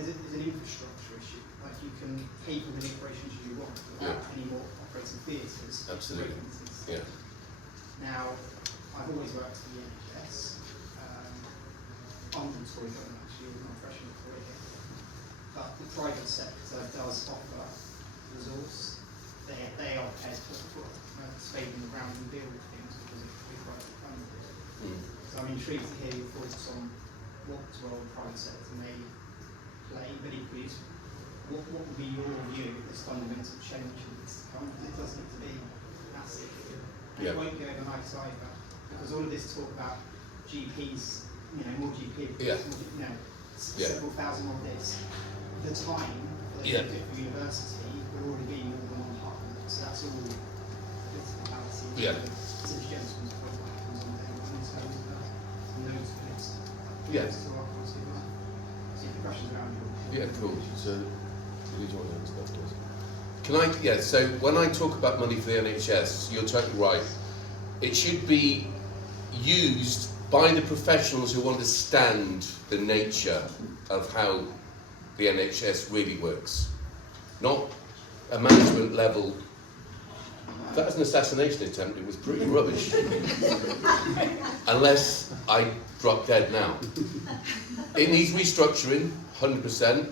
an infrastructure issue. Like you can pay for the operations you want without any more operating theatres. Absolutely. Yeah. Now, I've always worked for the NHS. Ambulatory government actually, with my fresh employee here. But the private sector does offer resource. They are prepared to put spade in the ground and build things because it can be private funded. So I'm intrigued to hear your thoughts on what role the private sector may play, but equally, what would be your view of this fundamental change that needs to come? It doesn't need to be massive. And it won't go overnight either, because all of this talk about GPs, more GP, several thousand on this, the time that they do for university will already be more than 100. So that's all politicality. To the gentleman's point, what happens on day one in terms of those bits. To our consumer. So the questions around your... Yeah, cool. So, can I? So when I talk about money for the NHS, you're totally right. It should be used by the professionals who understand the nature of how the NHS really works, not a management level. That was an assassination attempt. It was pretty rubbish. Unless I drop dead now. It needs restructuring, 100%.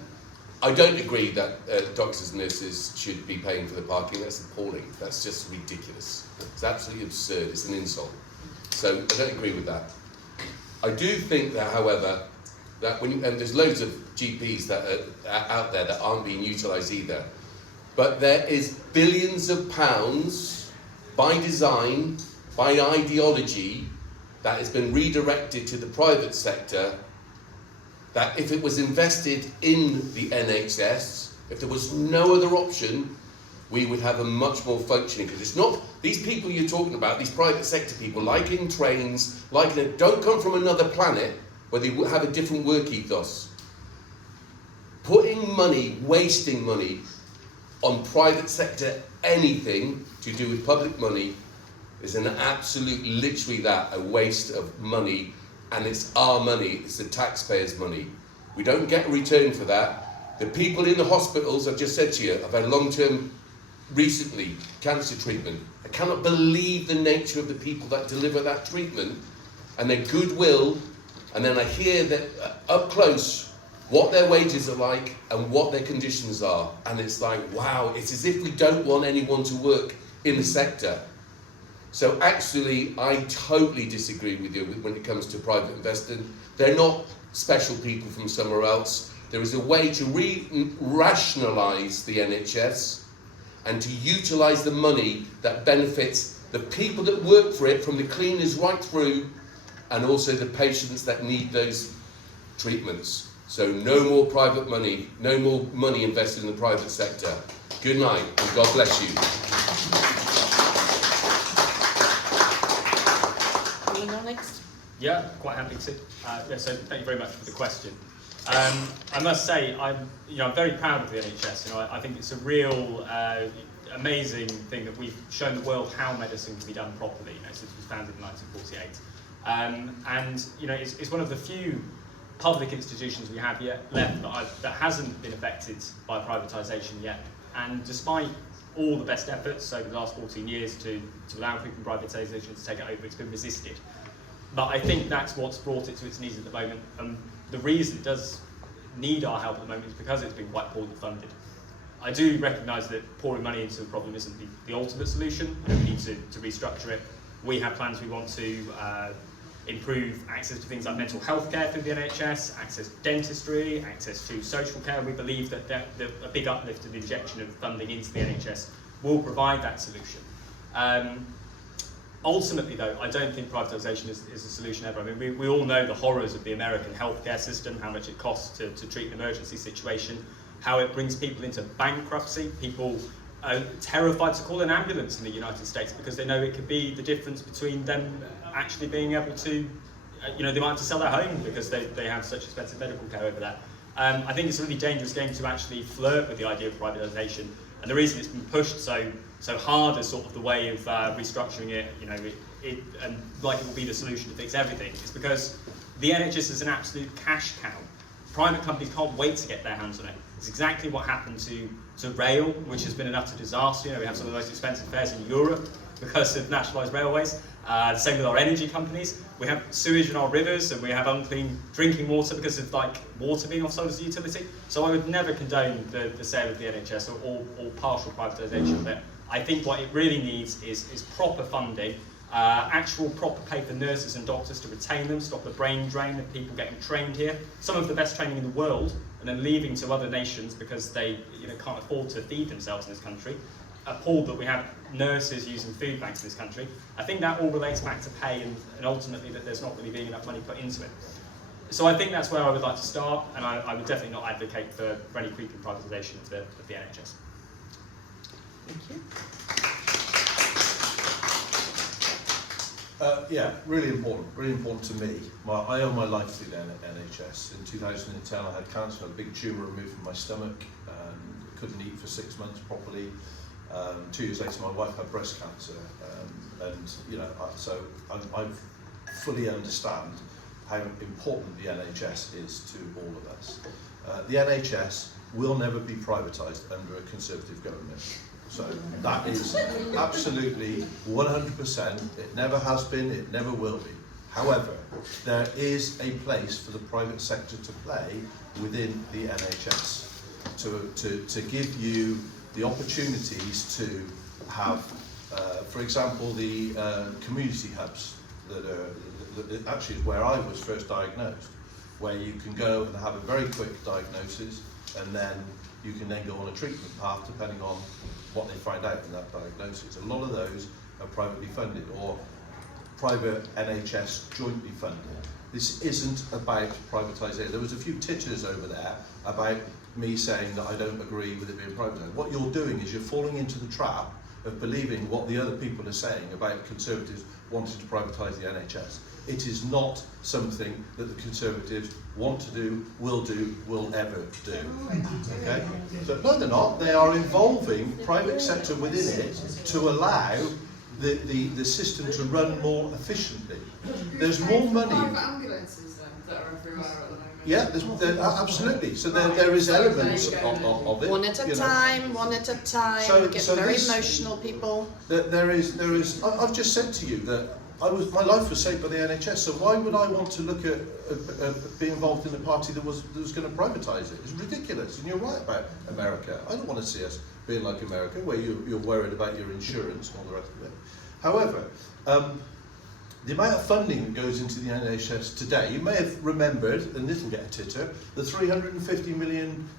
I don't agree that doctors and nurses should be paying for the parking. That's appalling. That's just ridiculous. It's absolutely absurd. It's an insult. So I don't agree with that. I do think that, however, that and there's loads of GPs that are out there that aren't being utilised either. But there is billions of pounds by design, by ideology, that has been redirected to the private sector, that if it was invested in the NHS, if there was no other option, we would have a much more functioning, because it's not, these people you're talking about, these private sector people, like in trains, don't come from another planet. where they have a different work ethos. Putting money, wasting money on private sector anything to do with public money is an absolute, literally that, a waste of money, and it's our money, it's the taxpayers' money. We don't get a return for that. The people in the hospitals, I've just said to you, I've had long-term, recently, cancer treatment. I cannot believe the nature of the people that deliver that treatment and their goodwill, and then I hear that up close what their wages are like and what their conditions are, and it's like, wow, it's as if we don't want anyone to work in the sector. So actually, I totally disagree with you when it comes to private investing. They're not special people from somewhere else. There is a way to rationalise the NHS and to utilise the money that benefits the people that work for it, from the cleaners right through, and also the patients that need those treatments. So no more private money, no more money invested in the private sector. Good night, and God bless you. Next. Yeah, quite happy to. So thank you very much for the question. I must say, I'm very proud of the NHS. I think it's a real amazing thing that we've shown the world how medicine can be done properly. Since it was founded in 1948, it's one of the few public institutions we have yet left that hasn't been affected by privatisation yet. And despite all the best efforts over the last 14 years to allow people in privatisation to take it over, it's been resisted. But I think that's what's brought it to its knees at the moment. And the reason it does need our help at the moment is because it's been quite poorly funded. I do recognise that pouring money into the problem isn't the ultimate solution. We need to restructure it. We have plans. We want to improve access to things like mental health care through the NHS, access to dentistry, access to social care. We believe that a big uplift of injection of funding into the NHS will provide that solution. Ultimately, though, I don't think privatisation is a solution ever. I mean, we all know the horrors of the American healthcare system, how much it costs to treat an emergency situation, how it brings people into bankruptcy. People are terrified to call an ambulance in the United States because they know it could be the difference between them actually being able to, they might have to sell their home because they have such expensive medical care over there. I think it's a really dangerous game to actually flirt with the idea of privatisation. And the reason it's been pushed so hard as sort of the way of restructuring it, and like it will be the solution to fix everything, is because the NHS is an absolute cash cow. Private companies can't wait to get their hands on it. It's exactly what happened to rail, which has been an utter disaster. We have some of the most expensive fares in Europe because of nationalised railways. The same with our energy companies. We have sewage in our rivers, and we have unclean drinking water because of water being offsold as a utility. So I would never condone the sale of the NHS or partial privatisation of it. I think what it really needs is proper funding, actual proper pay for nurses and doctors to retain them, stop the brain drain of people getting trained here. Some of the best training in the world, and then leaving to other nations because they can't afford to feed themselves in this country. Appalled that we have nurses using food banks in this country. I think that all relates back to pay and ultimately that there's not really being enough money put into it. So I think that's where I would like to start, and I would definitely not advocate for any creeping privatisation of the NHS. Thank you. Yeah, really important to me. I owe my life to the NHS. In 2010 I had cancer, a big tumour removed from my stomach, and couldn't eat for 6 months properly. 2 years later my wife had breast cancer, so I fully understand how important the NHS is to all of us. The NHS will never be privatised under a Conservative government. So that is absolutely 100%. It never has been, it never will be. However, there is a place for the private sector to play within the NHS to give you the opportunities to have, for example, the community hubs that actually is where I was first diagnosed, where you can go and have a very quick diagnosis, and then you can then go on a treatment path depending on what they find out in that diagnosis. A lot of those are privately funded or private NHS jointly funded. This isn't about privatisation. There was a few titters over there about me saying that I don't agree with it being privatised. What you're doing is you're falling into the trap of believing what the other people are saying about Conservatives wanting to privatise the NHS. It is not something that the Conservatives want to do, will ever do. Okay? So, no, they're not. They are involving private sector within it to allow the system to run more efficiently. There's more money. Private ambulances that are everywhere at the moment. Yeah, absolutely. So there is elements of it. One at a time, one at a time. So- Get so very this- emotional, people. There is. I've just said to you that my life was saved by the NHS. So why would I want to look at be involved in a party that was going to privatise it? It's ridiculous. And you're right about America. I don't want to see us being like America, where you're worried about your insurance and all the rest of it. However, the amount of funding that goes into the NHS today, you may have remembered, and this will get a titter, the £350 million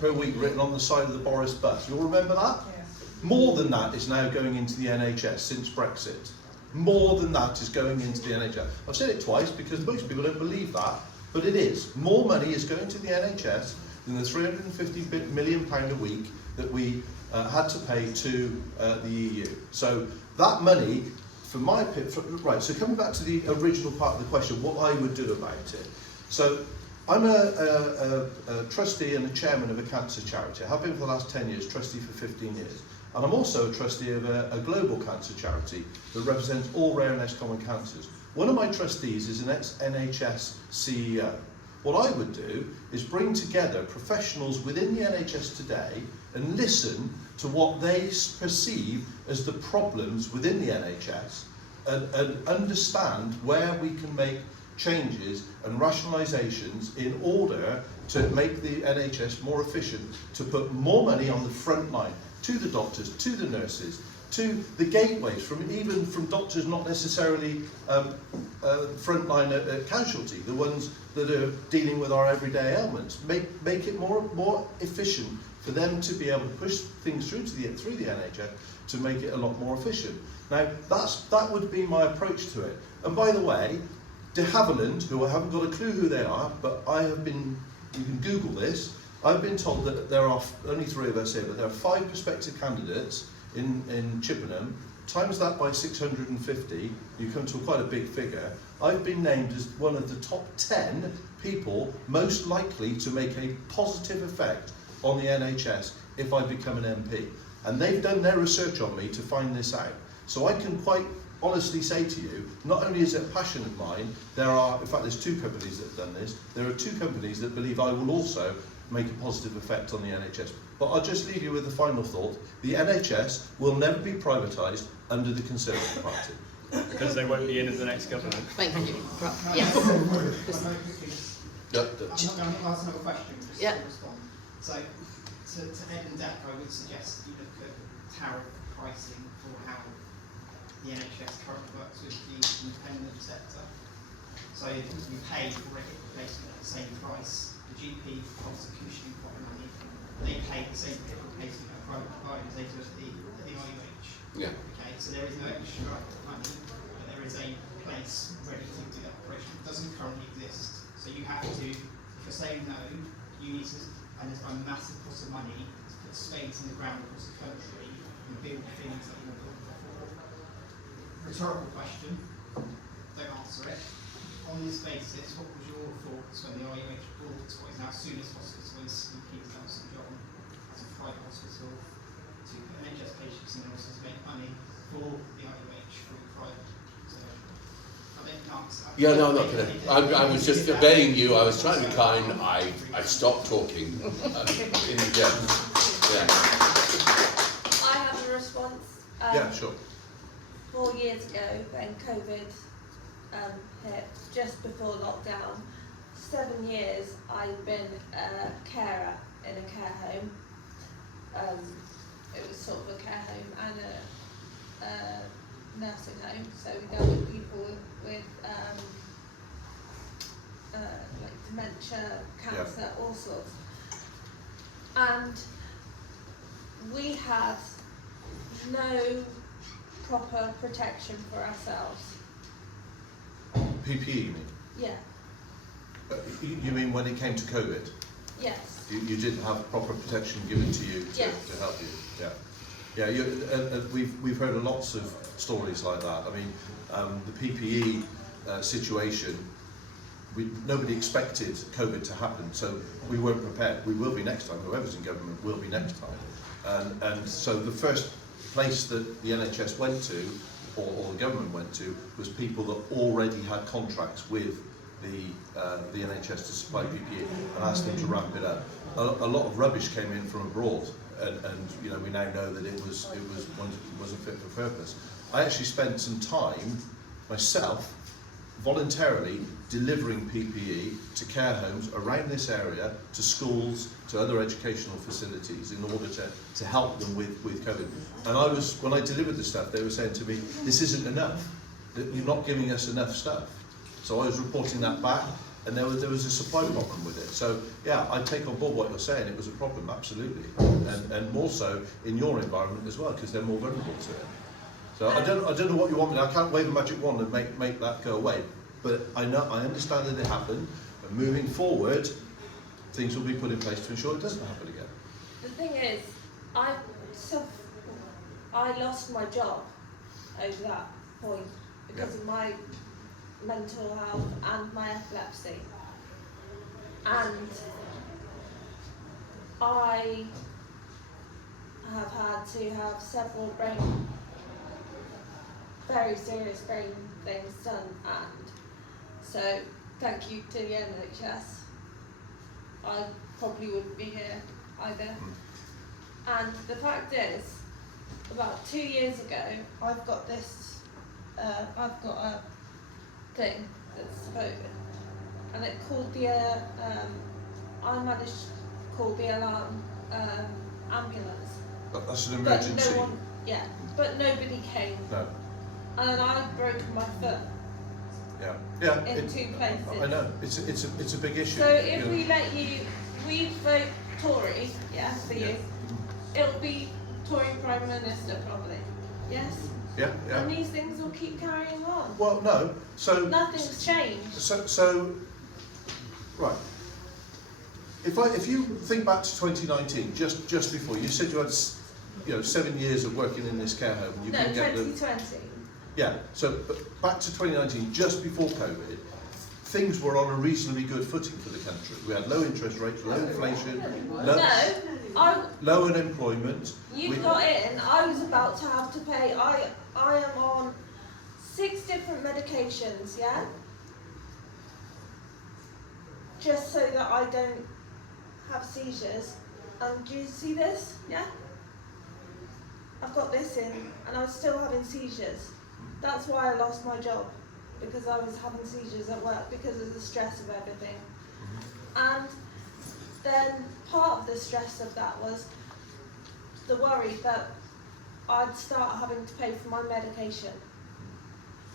per week written on the side of the Boris bus. You'll remember that? Yes. More than that is now going into the NHS since Brexit. More than that is going into the NHS. I've said it twice because most people don't believe that, but it is. More money is going to the NHS than the £350 million a week that we had to pay to the EU. So that money, right, so coming back to the original part of the question, what I would do about it. So I'm a trustee and a chairman of a cancer charity. I have been for the last 10 years, trustee for 15 years. And I'm also a trustee of a global cancer charity that represents all rare and less common cancers. One of my trustees is an ex-NHS CEO. What I would do is bring together professionals within the NHS today and listen to what they perceive as the problems within the NHS and understand where we can make changes and rationalisations in order to make the NHS more efficient, to put more money on the front line, to the doctors, to the nurses, to the gateways, even from doctors not necessarily frontline casualty, the ones that are dealing with our everyday ailments. Make it more efficient for them to be able to push things through the NHS to make it a lot more efficient. Now that would be my approach to it. And by the way, de Havilland, who I haven't got a clue who they are, but you can Google this. I've been told that there are only 3 of us here, but there are 5 prospective candidates in Chippenham. Times that by 650, you come to quite a big figure. I've been named as one of the top 10 people most likely to make a positive effect on the NHS if I become an MP. And they've done their research on me to find this out. So I can quite honestly say to you, not only is it a passion of mine, in fact there's 2 companies that have done this, there are 2 companies that believe I will also make a positive effect on the NHS. But I'll just leave you with the final thought. The NHS will never be privatised under the Conservative Party. Because they won't be in the next government. Thank you. Yes. Yes. I'm not going to ask another question, just Yeah. to respond. So, to Ed and Dec, I would suggest you look at tariff pricing for how the NHS currently works with the independent sector. So you pay for a hip replacement at the same price. The GP prosecution quite money. They pay the same hip replacement at private providers they do at the IUH. Yeah. Okay, so there is no extra money, but there is a place ready to do that operation. It doesn't currently exist. So you have to, if you're saying no, you need to, and there's a massive cost of money to put spades in the ground across the country and build things that you want to build before. Rhetorical question, don't answer it. On this basis, what was your thoughts when the IUH bought what is now Soonest Hospital in Kingsdown St John as a private hospital to put NHS patients in there also to make money for the IUH through private? So, I don't answer. Yeah, no, I'm not going to. I was just obeying you. I was trying to be kind. I stopped talking. Yeah. I have a response. Yeah, sure. 4 years ago, when COVID hit, just before lockdown, 7 years I'd been a carer in a care home. It was sort of a care home and a nursing home, so we dealt with people with like dementia, cancer, all sorts. And we had no proper protection for ourselves. PPE, you mean? Yeah, You mean when it came to COVID? yes. You didn't have proper protection given to you to Yes. help you? Yeah. Yeah, we've heard lots of stories like that. I mean, the PPE situation, nobody expected COVID to happen, so we weren't prepared. We will be next time. Whoever's in government will be next time. And so the first place that the NHS went to, or the government went to, was people that already had contracts with the NHS to supply PPE and asked them to ramp it up. A lot of rubbish came in from abroad, and you know, we now know that it wasn't fit for purpose. I actually spent some time myself voluntarily delivering PPE to care homes around this area, to schools, to other educational facilities, in order to help them with COVID. And when I delivered the stuff, they were saying to me, this isn't enough, you're not giving us enough stuff. So I was reporting that back, and there was a supply problem with it. So yeah, I take on board what you're saying, it was a problem, absolutely. And more so in your environment as well, because they're more vulnerable to it. So I don't know what you want me to, I can't wave a magic wand and make that go away. But I understand that it happened, and moving forward, things will be put in place to ensure it doesn't happen again. The thing is, I lost my job over that point because of my mental health and my epilepsy. And I have had to have several very serious brain things done, and so thank you to the NHS. I probably wouldn't be here either. And the fact is, about 2 years ago, I've got this, I've got a thing that's COVID, and it called the, I managed to call the alarm ambulance. But that's an emergency. But no one, but nobody came. No. And I've broken my foot. Yeah. In 2 places. I know. It's a big issue. So if we vote Tory, for you, it'll be Tory Prime Minister probably. Yes. Yeah. And these things will keep carrying on. Well, no. So nothing's changed. So right. If you think back to 2019, just before, you said you had 7 years of working in this care home. And you no, couldn't get 2020. Yeah, so but back to 2019, just before COVID, things were on a reasonably good footing for the country. We had low interest rates, low inflation, low unemployment. You got in, I was about to have to pay, I am on 6 different medications, just so that I don't have seizures. And do you see this? I've got this in, and I was still having seizures. That's why I lost my job, because I was having seizures at work because of the stress of everything. And then part of the stress of that was the worry that I'd start having to pay for my medication.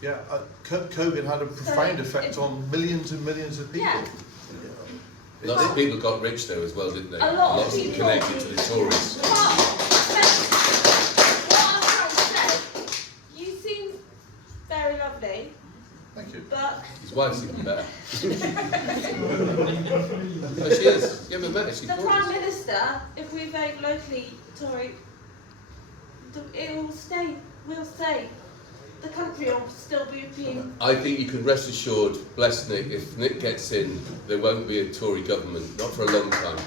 Yeah, COVID had a profound effect on millions and millions of people. Lots of people got rich though as well, didn't they? A lot of Lots people connected to the Tories. Very lovely. Thank you. But his wife's even better. No, she is. You haven't met her. She's the Prime Minister, if we vote locally Tory, it will stay. We'll stay. The country will still be being. I think you can rest assured, bless Nick, if Nick gets in, there won't be a Tory government, not for a long time.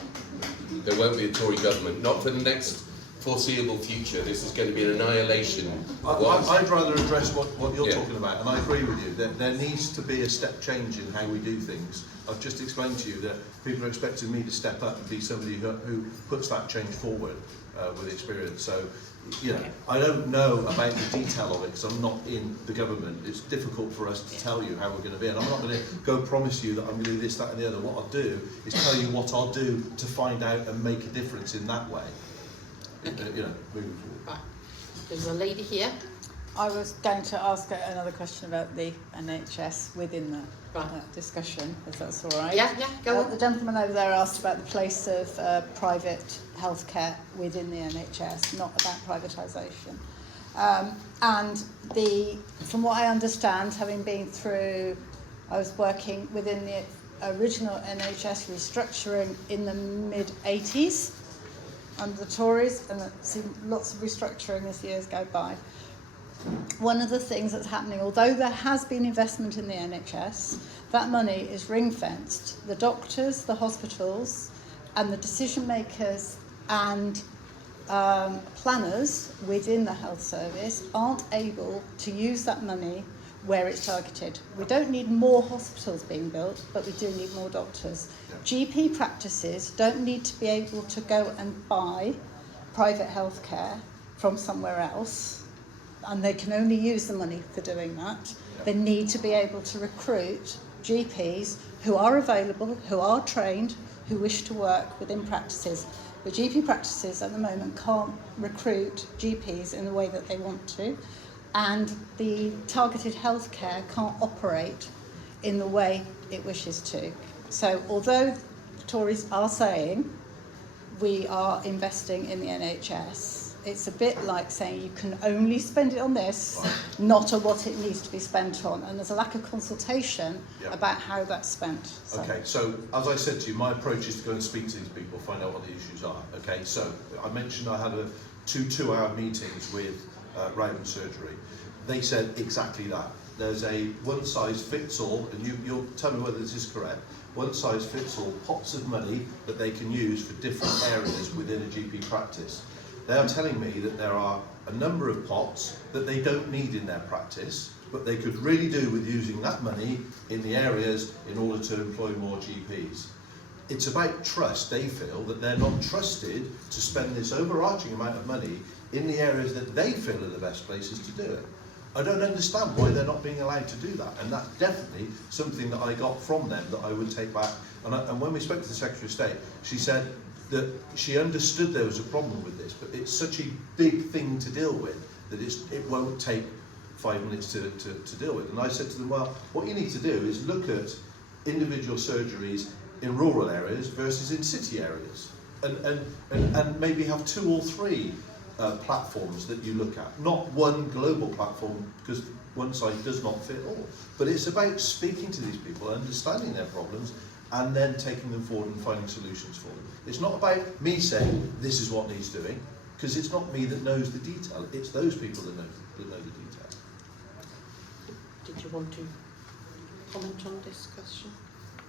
There won't be a Tory government, not for the next foreseeable future. This is going to be an annihilation. I'd rather address what you're talking about, and I agree with you. There needs to be a step change in how we do things. I've just explained to you that people are expecting me to step up and be somebody who puts that change forward with experience. So, I don't know about the detail of it because I'm not in the government. It's difficult for us to tell you how we're going to be, and I'm not going to go promise you that I'm going to do this, that and the other. What I'll do is tell you what I'll do to find out and make a difference in that way. Moving forward. Right. There's a lady here. I was going to ask another question about the NHS within the discussion, if that's all right. Yeah, go on. The gentleman over there asked about the place of private healthcare within the NHS, not about privatisation. And from what I understand, having been through, I was working within the original NHS restructuring in the mid-80s. under the Tories, and I've seen lots of restructuring as years go by. One of the things that's happening, although there has been investment in the NHS, that money is ring-fenced. The doctors, the hospitals, and the decision makers and planners within the health service aren't able to use that money where it's targeted. We don't need more hospitals being built, but we do need more doctors. GP practices don't need to be able to go and buy private healthcare from somewhere else, and they can only use the money for doing that. They need to be able to recruit GPs who are available, who are trained, who wish to work within practices. The GP practices at the moment can't recruit GPs in the way that they want to, and the targeted healthcare can't operate in the way it wishes to. So although the Tories are saying we are investing in the NHS, it's a bit like saying you can only spend it on this, not on what it needs to be spent on. And there's a lack of consultation about how that's spent. So. Okay, so as I said to you, my approach is to go and speak to these people, find out what the issues are. Okay, so I mentioned I had two-hour meetings with Royal Surgery. They said exactly that. There's a one-size-fits-all, and you'll tell me whether this is correct, one-size-fits-all pots of money that they can use for different areas within a GP practice. They are telling me that there are a number of pots that they don't need in their practice, but they could really do with using that money in the areas in order to employ more GPs. It's about trust. They feel that they're not trusted to spend this overarching amount of money in the areas that they feel are the best places to do it. I don't understand why they're not being allowed to do that, and that's definitely something that I got from them that I would take back. And when we spoke to the Secretary of State, she said that she understood there was a problem with this, but it's such a big thing to deal with that it won't take 5 minutes to deal with. And I said to them, well, what you need to do is look at individual surgeries in rural areas versus in city areas, and maybe have 2 or 3 platforms that you look at, not one global platform, because one size does not fit all. But it's about speaking to these people, understanding their problems, and then taking them forward and finding solutions for them. It's not about me saying this is what needs doing, because it's not me that knows the detail, it's those people that know the detail. Did you want to comment on this question?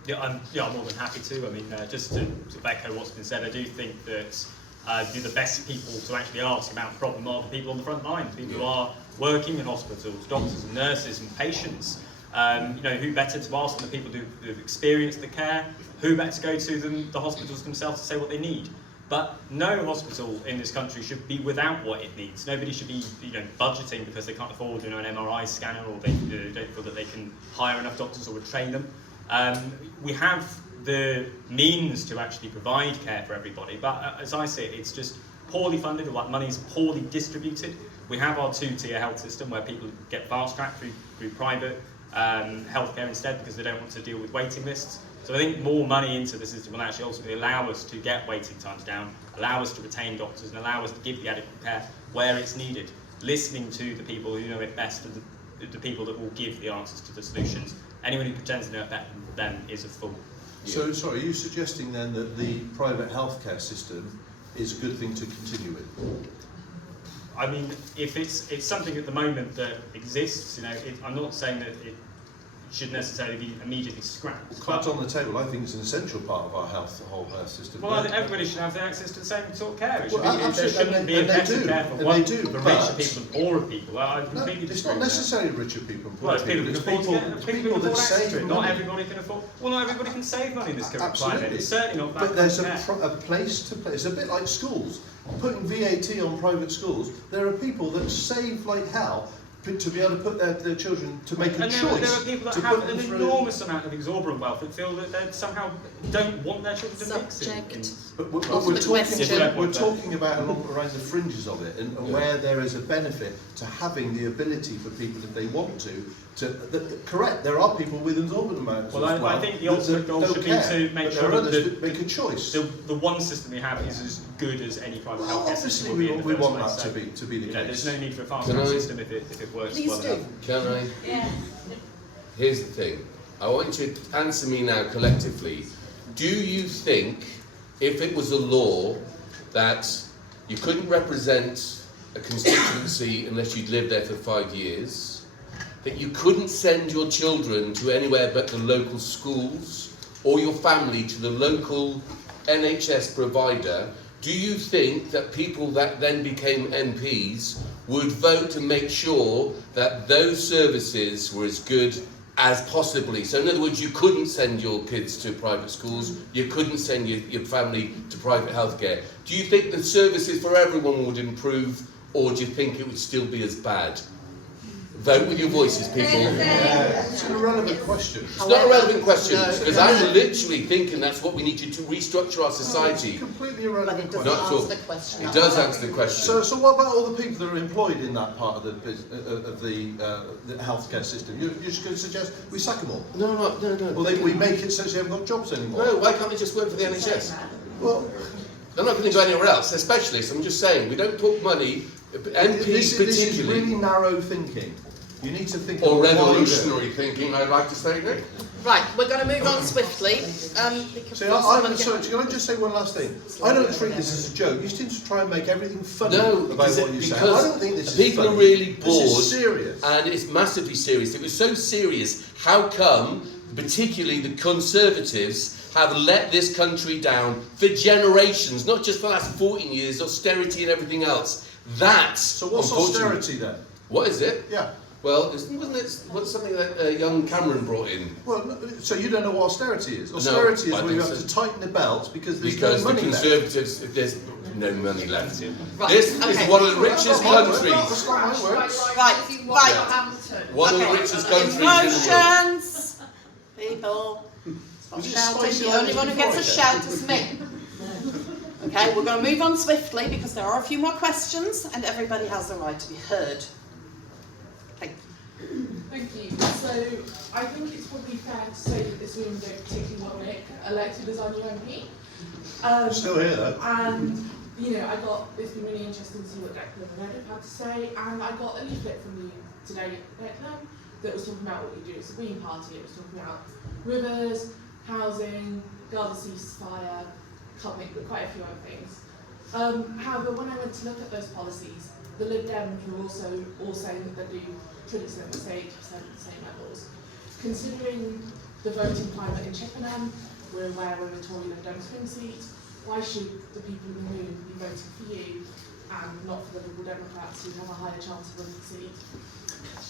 Yeah, I'm more than happy to. I mean, just to echo what's been said, I do think that the best people to actually ask about the problem are the people on the front line, people who are working in hospitals, doctors and nurses and patients. Who better to ask than the people who've experienced the care? Who better to go to than the hospitals themselves to say what they need? But no hospital in this country should be without what it needs. Nobody should be, budgeting because they can't afford, an MRI scanner, or they don't feel that they can hire enough doctors or would train them. We have the means to actually provide care for everybody, but as I see it, it's just poorly funded, or like money's poorly distributed. We have our 2-tier health system where people get fast-tracked through private healthcare instead because they don't want to deal with waiting lists. So I think more money into the system will actually ultimately allow us to get waiting times down, allow us to retain doctors, and allow us to give the adequate care where it's needed, listening to the people who know it best, and the people that will give the answers to the solutions. Anyone who pretends to know it better than them is a fool. So, sorry, are you suggesting then that the private healthcare system is a good thing to continue with? I mean, if it's something at the moment that exists, I'm not saying that it should necessarily be immediately scrapped. Well, cards on the table, I think, is an essential part of our whole health system. Well, I think everybody should have the access to the same sort of care. There shouldn't be a better care for richer people and poorer people. I completely it's not necessarily richer people and poorer people. It's people that save money. Not everybody can afford. Well, not everybody can save money in this current climate. It's certainly not that. But there's a place to play. It's a bit like schools. Putting VAT on private schools, there are people that save like hell to be able to put their children to make a choice. There are people that have an enormous amount of exorbitant wealth that feel that they somehow don't want their children to mix it. But we're talking about around the fringes of it, and where there is a benefit to having the ability for people, if they want to correct. There are people with exorbitant amounts. Well, I think the ultimate goal should be to make sure that make a choice. The one system we have is as good as any private healthcare system. Obviously, we want that to be the case. There's no need for a fast-track system if it works well enough. Can I? Yeah. Here's the thing. I want you to answer me now collectively. Do you think if it was a law that you couldn't represent a constituency unless you'd lived there for 5 years, that you couldn't send your children to anywhere but the local schools or your family to the local NHS provider. Do you think that people that then became MPs would vote to make sure that those services were as good as possibly? So in other words, you couldn't send your kids to private schools, you couldn't send your family to private healthcare. Do you think the services for everyone would improve, or do you think it would still be as bad? Vote with your voices, people. It's an irrelevant question. It's not a relevant question, because I'm literally thinking that's what we need to restructure our society. It's a completely irrelevant But it question. doesn't Not at all. answer the question. It does answer the question. So what about all the people that are employed in that part of the healthcare system? You're just going to suggest we sack them all? No. Well, we make it so they haven't got jobs anymore? No, why can't they just work for the NHS? Well, They're not going to go anywhere else. They're specialists. I'm just saying, we don't talk money, MPs this is particularly, really narrow thinking. You need to think or of revolutionary thinking, I'd like to say, Nick. Right, we're going to move on swiftly. Because See, I'm sorry, can I just say one last thing? I don't treat this as a joke. You seem to try and make everything funny No, about because, what you say. I because don't think this is people funny. are really bored. This is serious. And it's massively serious. It was so serious. How come, particularly the Conservatives, have let this country down for generations, not just for the last 14 years, austerity and everything else. That's So what's unfortunate. austerity then? What is it? Yeah. Well, wasn't it what's something that young Cameron brought in? Well, so you don't know what austerity is? Austerity is where you have to tighten the belt because there's no Because the money left. Conservatives, there's no money left. Right, This is okay. one of the richest countries. That's not how it works. Right. One of the richest countries in the world. Emotions! People. Stop Was it shouting. spicy The only one who gets a before shout is me. Okay, we're going to move on swiftly because there are a few more questions and everybody has the right to be heard. Thank you. Thank you. So I think it's probably fair to say that this room don't particularly want Nick elected as our new MP. Still here though. And it's been really interesting to see what Declan and Ed have had to say, and I got a leaflet from you today, Declan, that was talking about what you do. It's the Green Party. It was talking about rivers, housing, Gaza ceasefire, quite a few other things. However, when I went to look at those policies, the Lib Dems were also all saying that they do 20%, say 80% at the same levels. Considering the voting climate in Chippenham, we're aware we're a Tory Lib Dem swing seat. Why should the people in the room be voting for you and not for the Liberal Democrats who have a higher chance of winning the seat?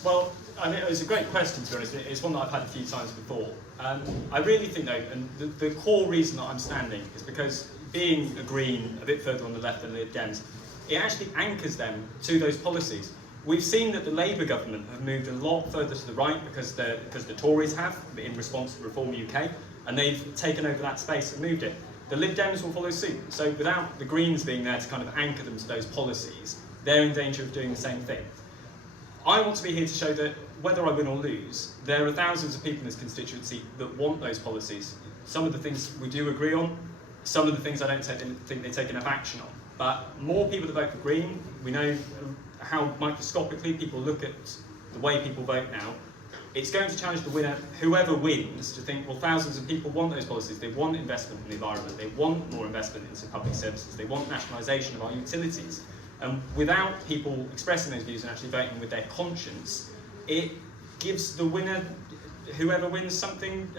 Well, I mean, it's a great question, to be honest. It's one that I've had a few times before. I really think, though, and the core reason that I'm standing is because being a Green a bit further on the left than the Lib Dems, it actually anchors them to those policies. We've seen that the Labour government have moved a lot further to the right because the Tories have, in response to Reform UK, and they've taken over that space and moved it. The Lib Dems will follow suit. So without the Greens being there to kind of anchor them to those policies, they're in danger of doing the same thing. I want to be here to show that whether I win or lose, there are thousands of people in this constituency that want those policies. Some of the things we do agree on, some of the things I don't think they take enough action on. But more people that vote for Green, we know how microscopically people look at the way people vote now. It's going to challenge the winner, whoever wins, to think, well, thousands of people want those policies. They want investment in the environment. They want more investment into public services. They want nationalisation of our utilities. And without people expressing those views and actually voting with their conscience, it gives the winner, whoever wins, something,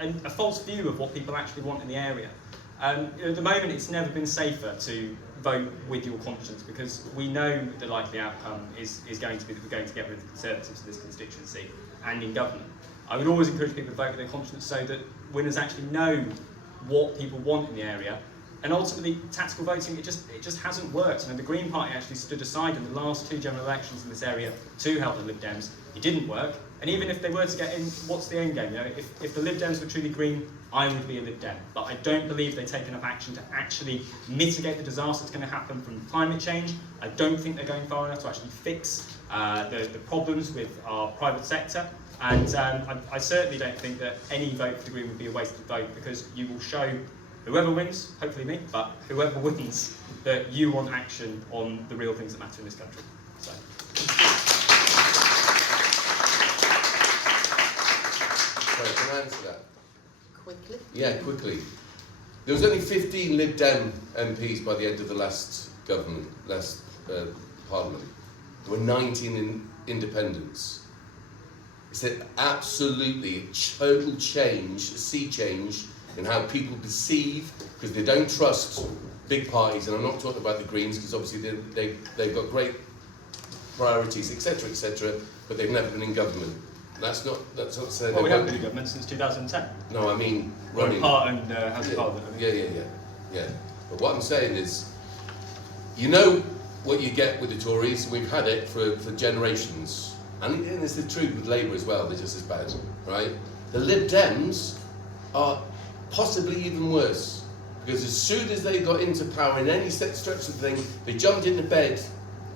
a false view of what people actually want in the area. At the moment, it's never been safer to vote with your conscience because we know the likely outcome is going to be that we're going to get rid of the Conservatives in this constituency and in government. I would always encourage people to vote with their conscience so that winners actually know what people want in the area. And ultimately, tactical voting, it just hasn't worked. And the Green Party actually stood aside in the last two general elections in this area to help the Lib Dems. It didn't work. And even if they were to get in, what's the end game? You know, if the Lib Dems were truly Green, I would be a Lib Dem. But I don't believe they take enough action to actually mitigate the disaster that's going to happen from climate change. I don't think they're going far enough to actually fix the problems with our private sector. And I certainly don't think that any vote for the Green would be a wasted vote because you will show whoever wins, hopefully me, but whoever wins, that you want action on the real things that matter in this country. So. Sorry, can I answer that? Quickly. Yeah, quickly. There was only 15 Lib Dem MPs by the end of the last government, Parliament. There were 19 independents. It's an absolutely total change, a sea change in how people perceive, because they don't trust big parties, and I'm not talking about the Greens, because obviously they've got great priorities, etc., but they've never been in government. That's not saying. Well, we haven't been in government since 2010. No, I mean running. Part and House of Parliament. Yeah. But what I'm saying is, you know what you get with the Tories. We've had it for generations, and it's the truth with Labour as well. They're just as bad, right? The Lib Dems are possibly even worse, because as soon as they got into power in any set structure thing, they jumped into bed,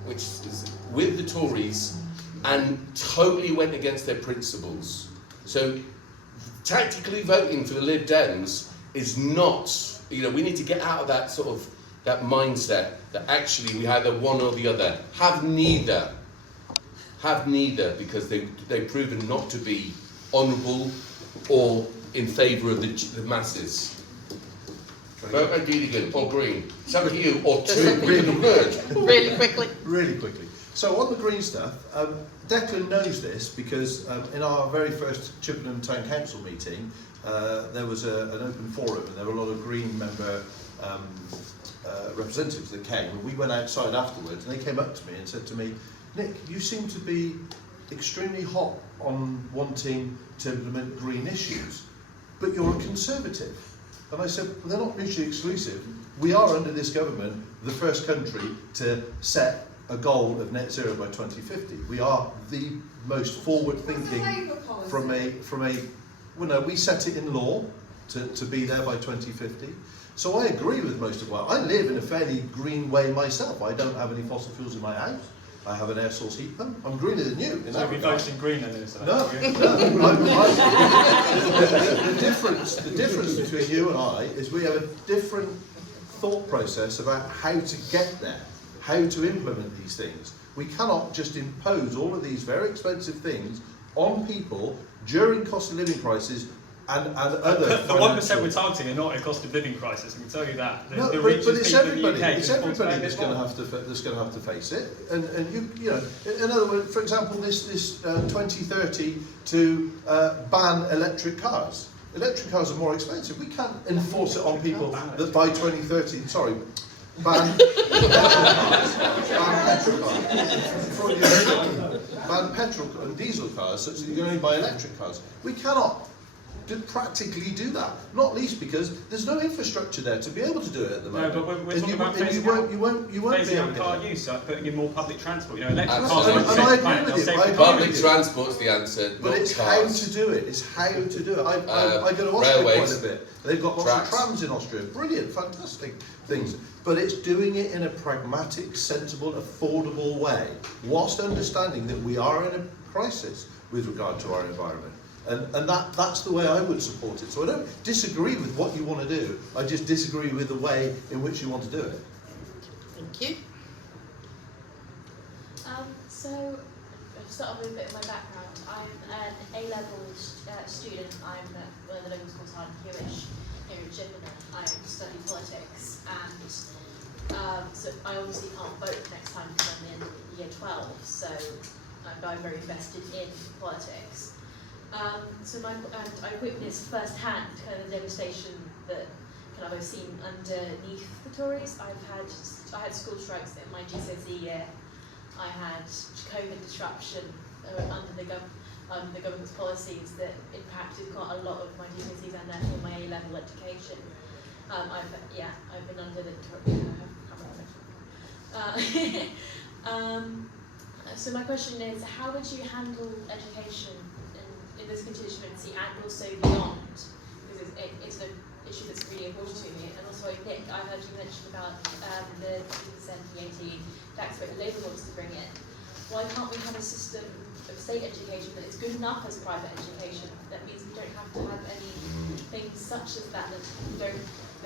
which is with the Tories, and totally went against their principles. So tactically voting for the Lib Dems is not, we need to get out of that sort of, that mindset that actually we either one or the other. Have neither, because they've proven not to be honourable or in favour of the masses. Vote by Deedigan or Green. It's up to you, or two. Really quickly. Really quickly. So on the green stuff, Declan knows this because in our very first Chippenham Town Council meeting, there was an open forum, and there were a lot of Green member representatives that came, and we went outside afterwards, and they came up to me and said to me, Nick, you seem to be extremely hot on wanting to implement green issues, but you're a Conservative. And I said, well, they're not mutually exclusive. We are, under this government, the first country to set a goal of net zero by 2050. We are the most forward-thinking we set it in law to be there by 2050. So I agree with most of what I live in a fairly green way myself. I don't have any fossil fuels in my house. I have an air source heat pump. I'm greener than you. So we voted green then? No. The difference between you and I is we have a different thought process about how to get there, how to implement these things. We cannot just impose all of these very expensive things on people during cost of living crisis and other. The 1% we're targeting are not a cost of living crisis. I can tell you that. But it's everybody. It's everybody that's going to have to face it. And you know, in other words, for example, this 2030 to ban electric cars. Electric cars are more expensive. We can't enforce it on people that by 2030. Sorry. Ban petrol cars. Ban petrol and diesel cars, so you can only buy electric cars. We cannot practically do that. Not least because there's no infrastructure there to be able to do it at the moment. No, but we're talking about phasing out car use, so putting in more public transport. You know, electric cars. And I agree with you. Public transport's the answer. But it's how to do it. It's how to do it. I go to Austria quite a bit. They've got lots of trams in Austria. Brilliant, fantastic things. But it's doing it in a pragmatic, sensible, affordable way, whilst understanding that we are in a crisis with regard to our environment. And that's the way I would support it. So I don't disagree with what you want to do. I just disagree with the way in which you want to do it. Thank you. So, I'll start off with a bit of my background. I'm an A-level student. I'm at one of the local schools, Hewish, here in Chippenham. I study politics, and so I obviously can't vote next time because I'm in year 12, so I'm very invested in politics. I witnessed firsthand kind of the devastation that kind of I've seen underneath the Tories. I had school strikes in my GCSE year. I had COVID disruption under the government's policies that impacted quite a lot of my GCSEs and therefore my A-level education. I've been under the so my question is, how would you handle education in this constituency and also beyond? Because it's an issue that's really important to me. And also, Nick, I heard you mention about the 50% VAT tax rate that Labour wants to bring in. Why can't we have a system of state education that is good enough as private education? That means we don't have to have any things such as that that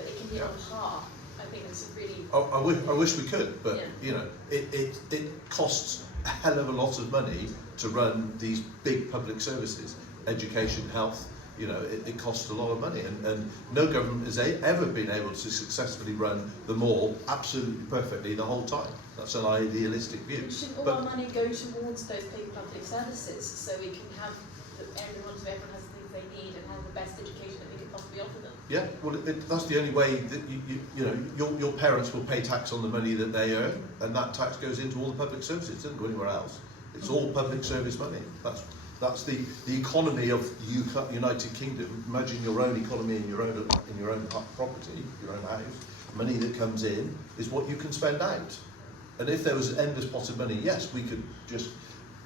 it can be on par. I think it's a really. I wish we could, but you know, it costs a hell of a lot of money to run these big public services, education, health, You know, it costs a lot of money, and no government has ever been able to successfully run them all absolutely perfectly the whole time. That's an idealistic view. Shouldn't all our money go towards those public services so we can have everyone has the things they need and have the best education that we can possibly offer them? Yeah, well, that's the only way that you know your parents will pay tax on the money that they earn, and that tax goes into all the public services. It doesn't go anywhere else. It's all public service money. That's the economy of United Kingdom. Imagine your own economy in your own property, your own house. Money that comes in is what you can spend out. And if there was an endless pot of money, yes, we could just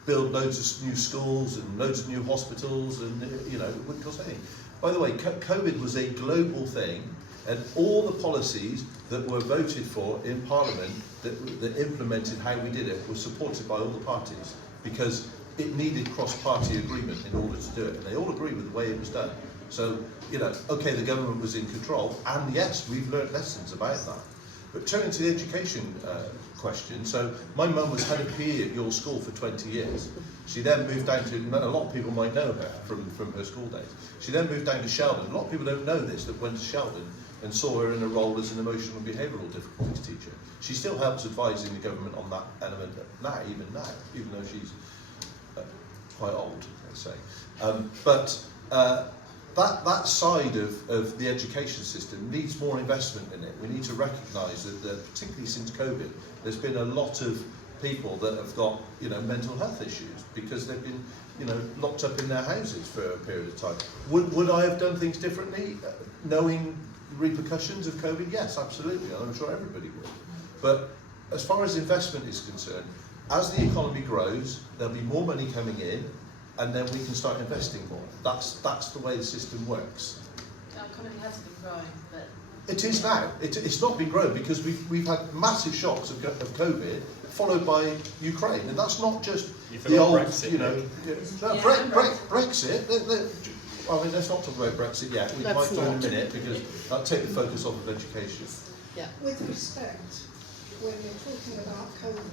build loads of new schools and loads of new hospitals, and you know, it wouldn't cost anything. By the way, COVID was a global thing, and all the policies that were voted for in Parliament that implemented how we did it were supported by all the parties, because it needed cross-party agreement in order to do it, and they all agree with the way it was done. So, you know, okay, the government was in control, and yes, we've learned lessons about that. But turning to the education question, so my mum was head of PE at your school for 20 years. She then moved down to, a lot of people might know her from her school days. She then moved down to Sheldon. A lot of people don't know this, that went to Sheldon and saw her in a role as an emotional and behavioural difficulties teacher. She still helps advising the government on that element now, even though she's quite old, let's say. That side of the education system needs more investment in it. We need to recognise that, particularly since COVID, there's been a lot of people that have got, you know, mental health issues because they've been, you know, locked up in their houses for a period of time. Would I have done things differently, knowing repercussions of COVID? Yes, absolutely. I'm sure everybody would. But as far as investment is concerned, as the economy grows, there'll be more money coming in, and then we can start investing more. That's the way the system works. Our economy has been growing, but it is now. It's not been growing because we've had massive shocks of COVID, followed by Ukraine, and that's not just the old, Brexit, you know. Brexit. I mean, let's not talk about Brexit yet. We might do in a minute because that'll take the focus off of education. Yeah. With respect, when you're talking about COVID,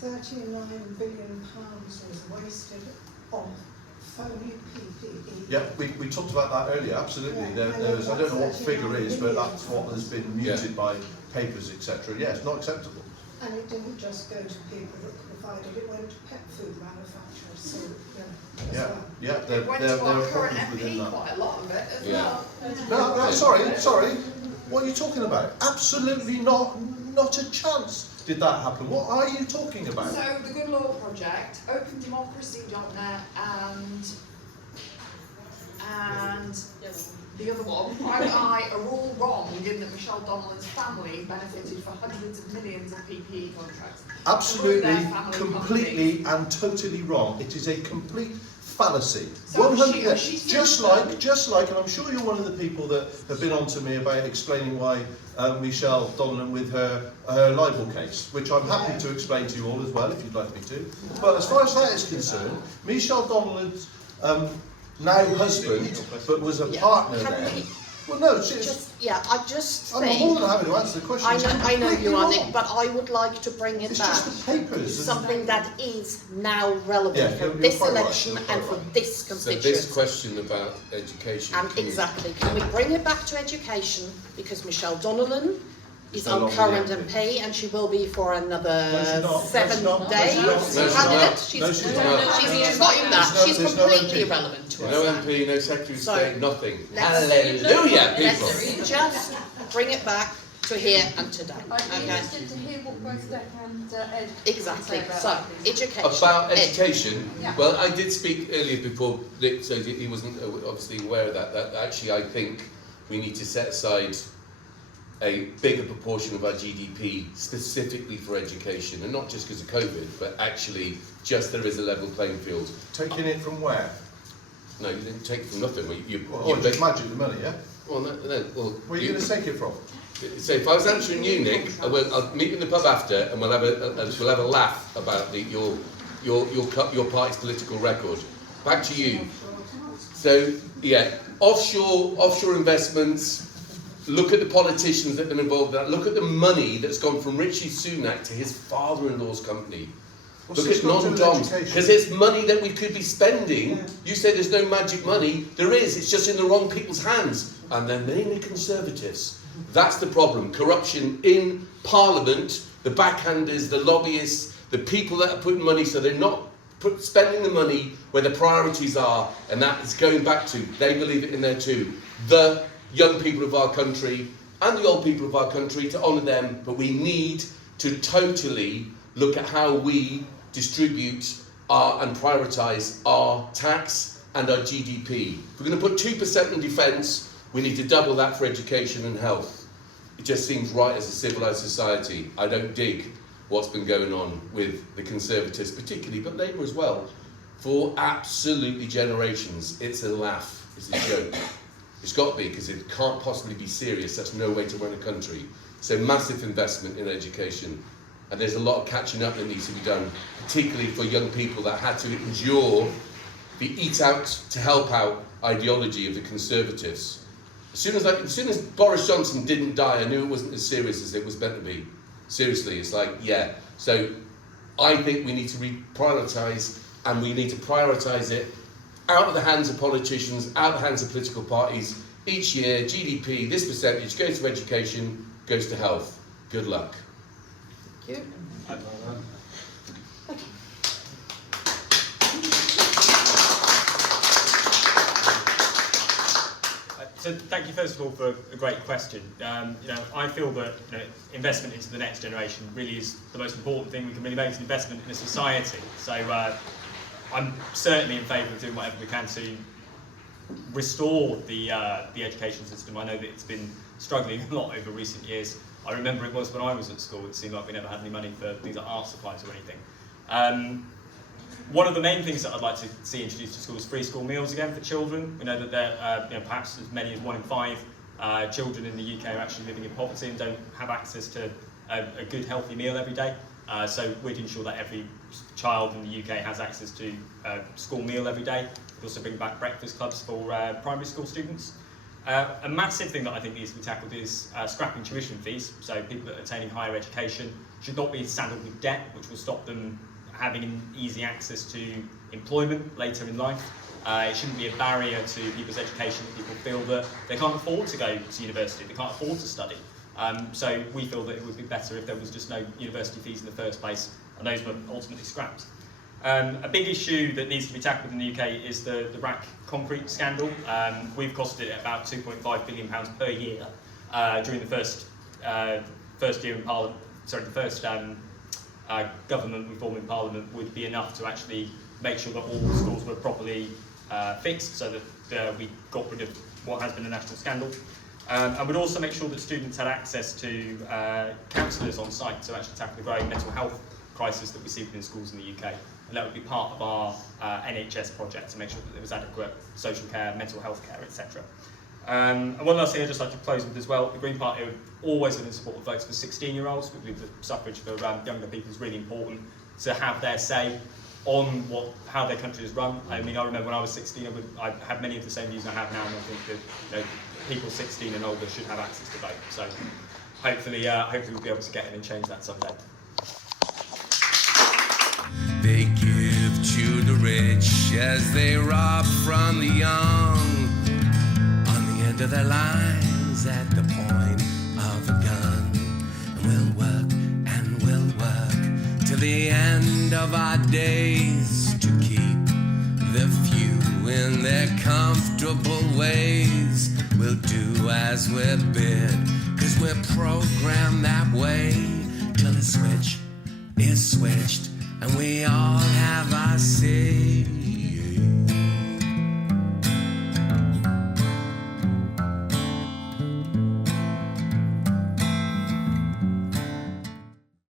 £39 billion was wasted on phony PPE. Yeah, we talked about that earlier, absolutely. Yeah, there's, I don't know what the figure is, but that's what has been muted by papers, etc. Yeah, it's not acceptable. And it didn't just go to people that provided, it went to pet food manufacturers, so, It went to our current MP, quite a lot of it as well. No, sorry. What are you talking about? Absolutely not a chance did that happen. What are you talking about? So the Good Law Project, OpenDemocracy.net, and the other one, Private Eye, are all wrong in that Michelle Donnellan's family benefited for hundreds of millions of PPE contracts. Absolutely, completely and totally wrong. It is a complete fallacy. So 100, just like, and I'm sure you're one of the people that have been on to me about explaining why Michelle Donnellan with her libel case, which I'm happy to explain to you all as well if you'd like me to. But as far as that is concerned, Michelle Donnellan's now husband, but was a partner there. Well, no, I just think... I'm more than happy to answer the question. I know you are, Nick, but I would like to bring it back just the papers to something that is now relevant for this election and for this constituency. So this question about education... Exactly. Can we bring it back to education? Because Michelle Donnellan is our current MP, and she will be for another 7 days. She's not in that. She's completely irrelevant to us. No MP, no Secretary of State, nothing. Hallelujah, people. Let's just bring it back to here and today. I'd be interested to hear what both Deck and Ed Exactly. So, education. About education, well, I did speak earlier before Nick, so he wasn't obviously aware of that. That actually, I think we need to set aside a bigger proportion of our GDP specifically for education, and not just because of COVID, but actually just there is a level playing field. Taking it from where? No, you didn't take it from nothing. You just magic the money, yeah? Well, no. Well, where are you going to take it from? So if I was answering you, Nick, I'll meet you in the pub after, and we'll have a laugh about your party's political record. Back to you. So yeah, offshore investments. Look at the politicians that have been involved in that. Look at the money that's gone from Richie Sunak to his father-in-law's company. Look at non-doms, because it's money that we could be spending. You say there's no magic money. There is, it's just in the wrong people's hands. And they're mainly Conservatives. That's the problem. Corruption in Parliament, the backhanders, the lobbyists, the people that are putting money, so they're not spending the money where the priorities are, and that is going back to, they believe it in there too, the young people of our country and the old people of our country, to honour them, but we need to totally look at how we distribute and prioritise our tax and our GDP. If we're going to put 2% in defence, we need to double that for education and health. It just seems right as a civilised society. I don't dig what's been going on with the Conservatives particularly, but Labour as well, for absolutely generations. It's a laugh, it's a joke. It's got to be, because it can't possibly be serious. That's no way to run a country. So massive investment in education. And there's a lot of catching up that needs to be done, particularly for young people that had to endure the eat out to help out ideology of the Conservatives. As soon as Boris Johnson didn't die, I knew it wasn't as serious as it was meant to be. Seriously, it's like, yeah. So I think we need to prioritise, and we need to prioritise it out of the hands of politicians, out of the hands of political parties. Each year, GDP, this percentage goes to education, goes to health. Good luck. Thank you. So thank you first of all for a great question. I feel that investment into the next generation really is the most important thing we can really make, is an investment in a society. So I'm certainly in favour of doing whatever we can to restore the education system. I know that it's been struggling a lot over recent years. I remember it was when I was at school. It seemed like we never had any money for things like art supplies or anything. One of the main things that I'd like to see introduced to schools is free school meals again for children. We know that there, perhaps as many as 1 in 5 children in the UK are actually living in poverty and don't have access to a good, healthy meal every day. So we'd ensure that every child in the UK has access to a school meal every day. We'd also bring back breakfast clubs for primary school students. A massive thing that I think needs to be tackled is scrapping tuition fees. So people that are attaining higher education should not be saddled with debt, which will stop them having easy access to employment later in life. It shouldn't be a barrier to people's education that people feel that they can't afford to go to university, they can't afford to study. So we feel that it would be better if there was just no university fees in the first place, and those were ultimately scrapped. A big issue that needs to be tackled in the UK is the RAC concrete scandal. We've costed it about £2.5 billion per year during the first year in Parliament. Sorry, the first government we formed in Parliament would be enough to actually make sure that all schools were properly fixed, so that we got rid of what has been a national scandal. And we'd also make sure that students had access to counsellors on site to actually tackle the growing mental health crisis that we see within schools in the UK. And that would be part of our NHS project, to make sure that there was adequate social care, mental health care, etc. And one last thing I'd just like to close with as well, the Green Party have always been in support of votes for 16-year-olds. We believe that suffrage for younger people is really important, to have their say on how their country is run. I mean, I remember when I was 16, I had many of the same views I have now, and I think that people 16 and older should have access to vote. So hopefully we'll be able to get in and change that someday. They give to the rich as they rob from the young. On the end of their lines, at the point of a gun. And we'll work till the end of our days to keep the few in their comfortable ways. We'll do as we're bid, 'cause we're programmed that way till the switch is switched and we all have our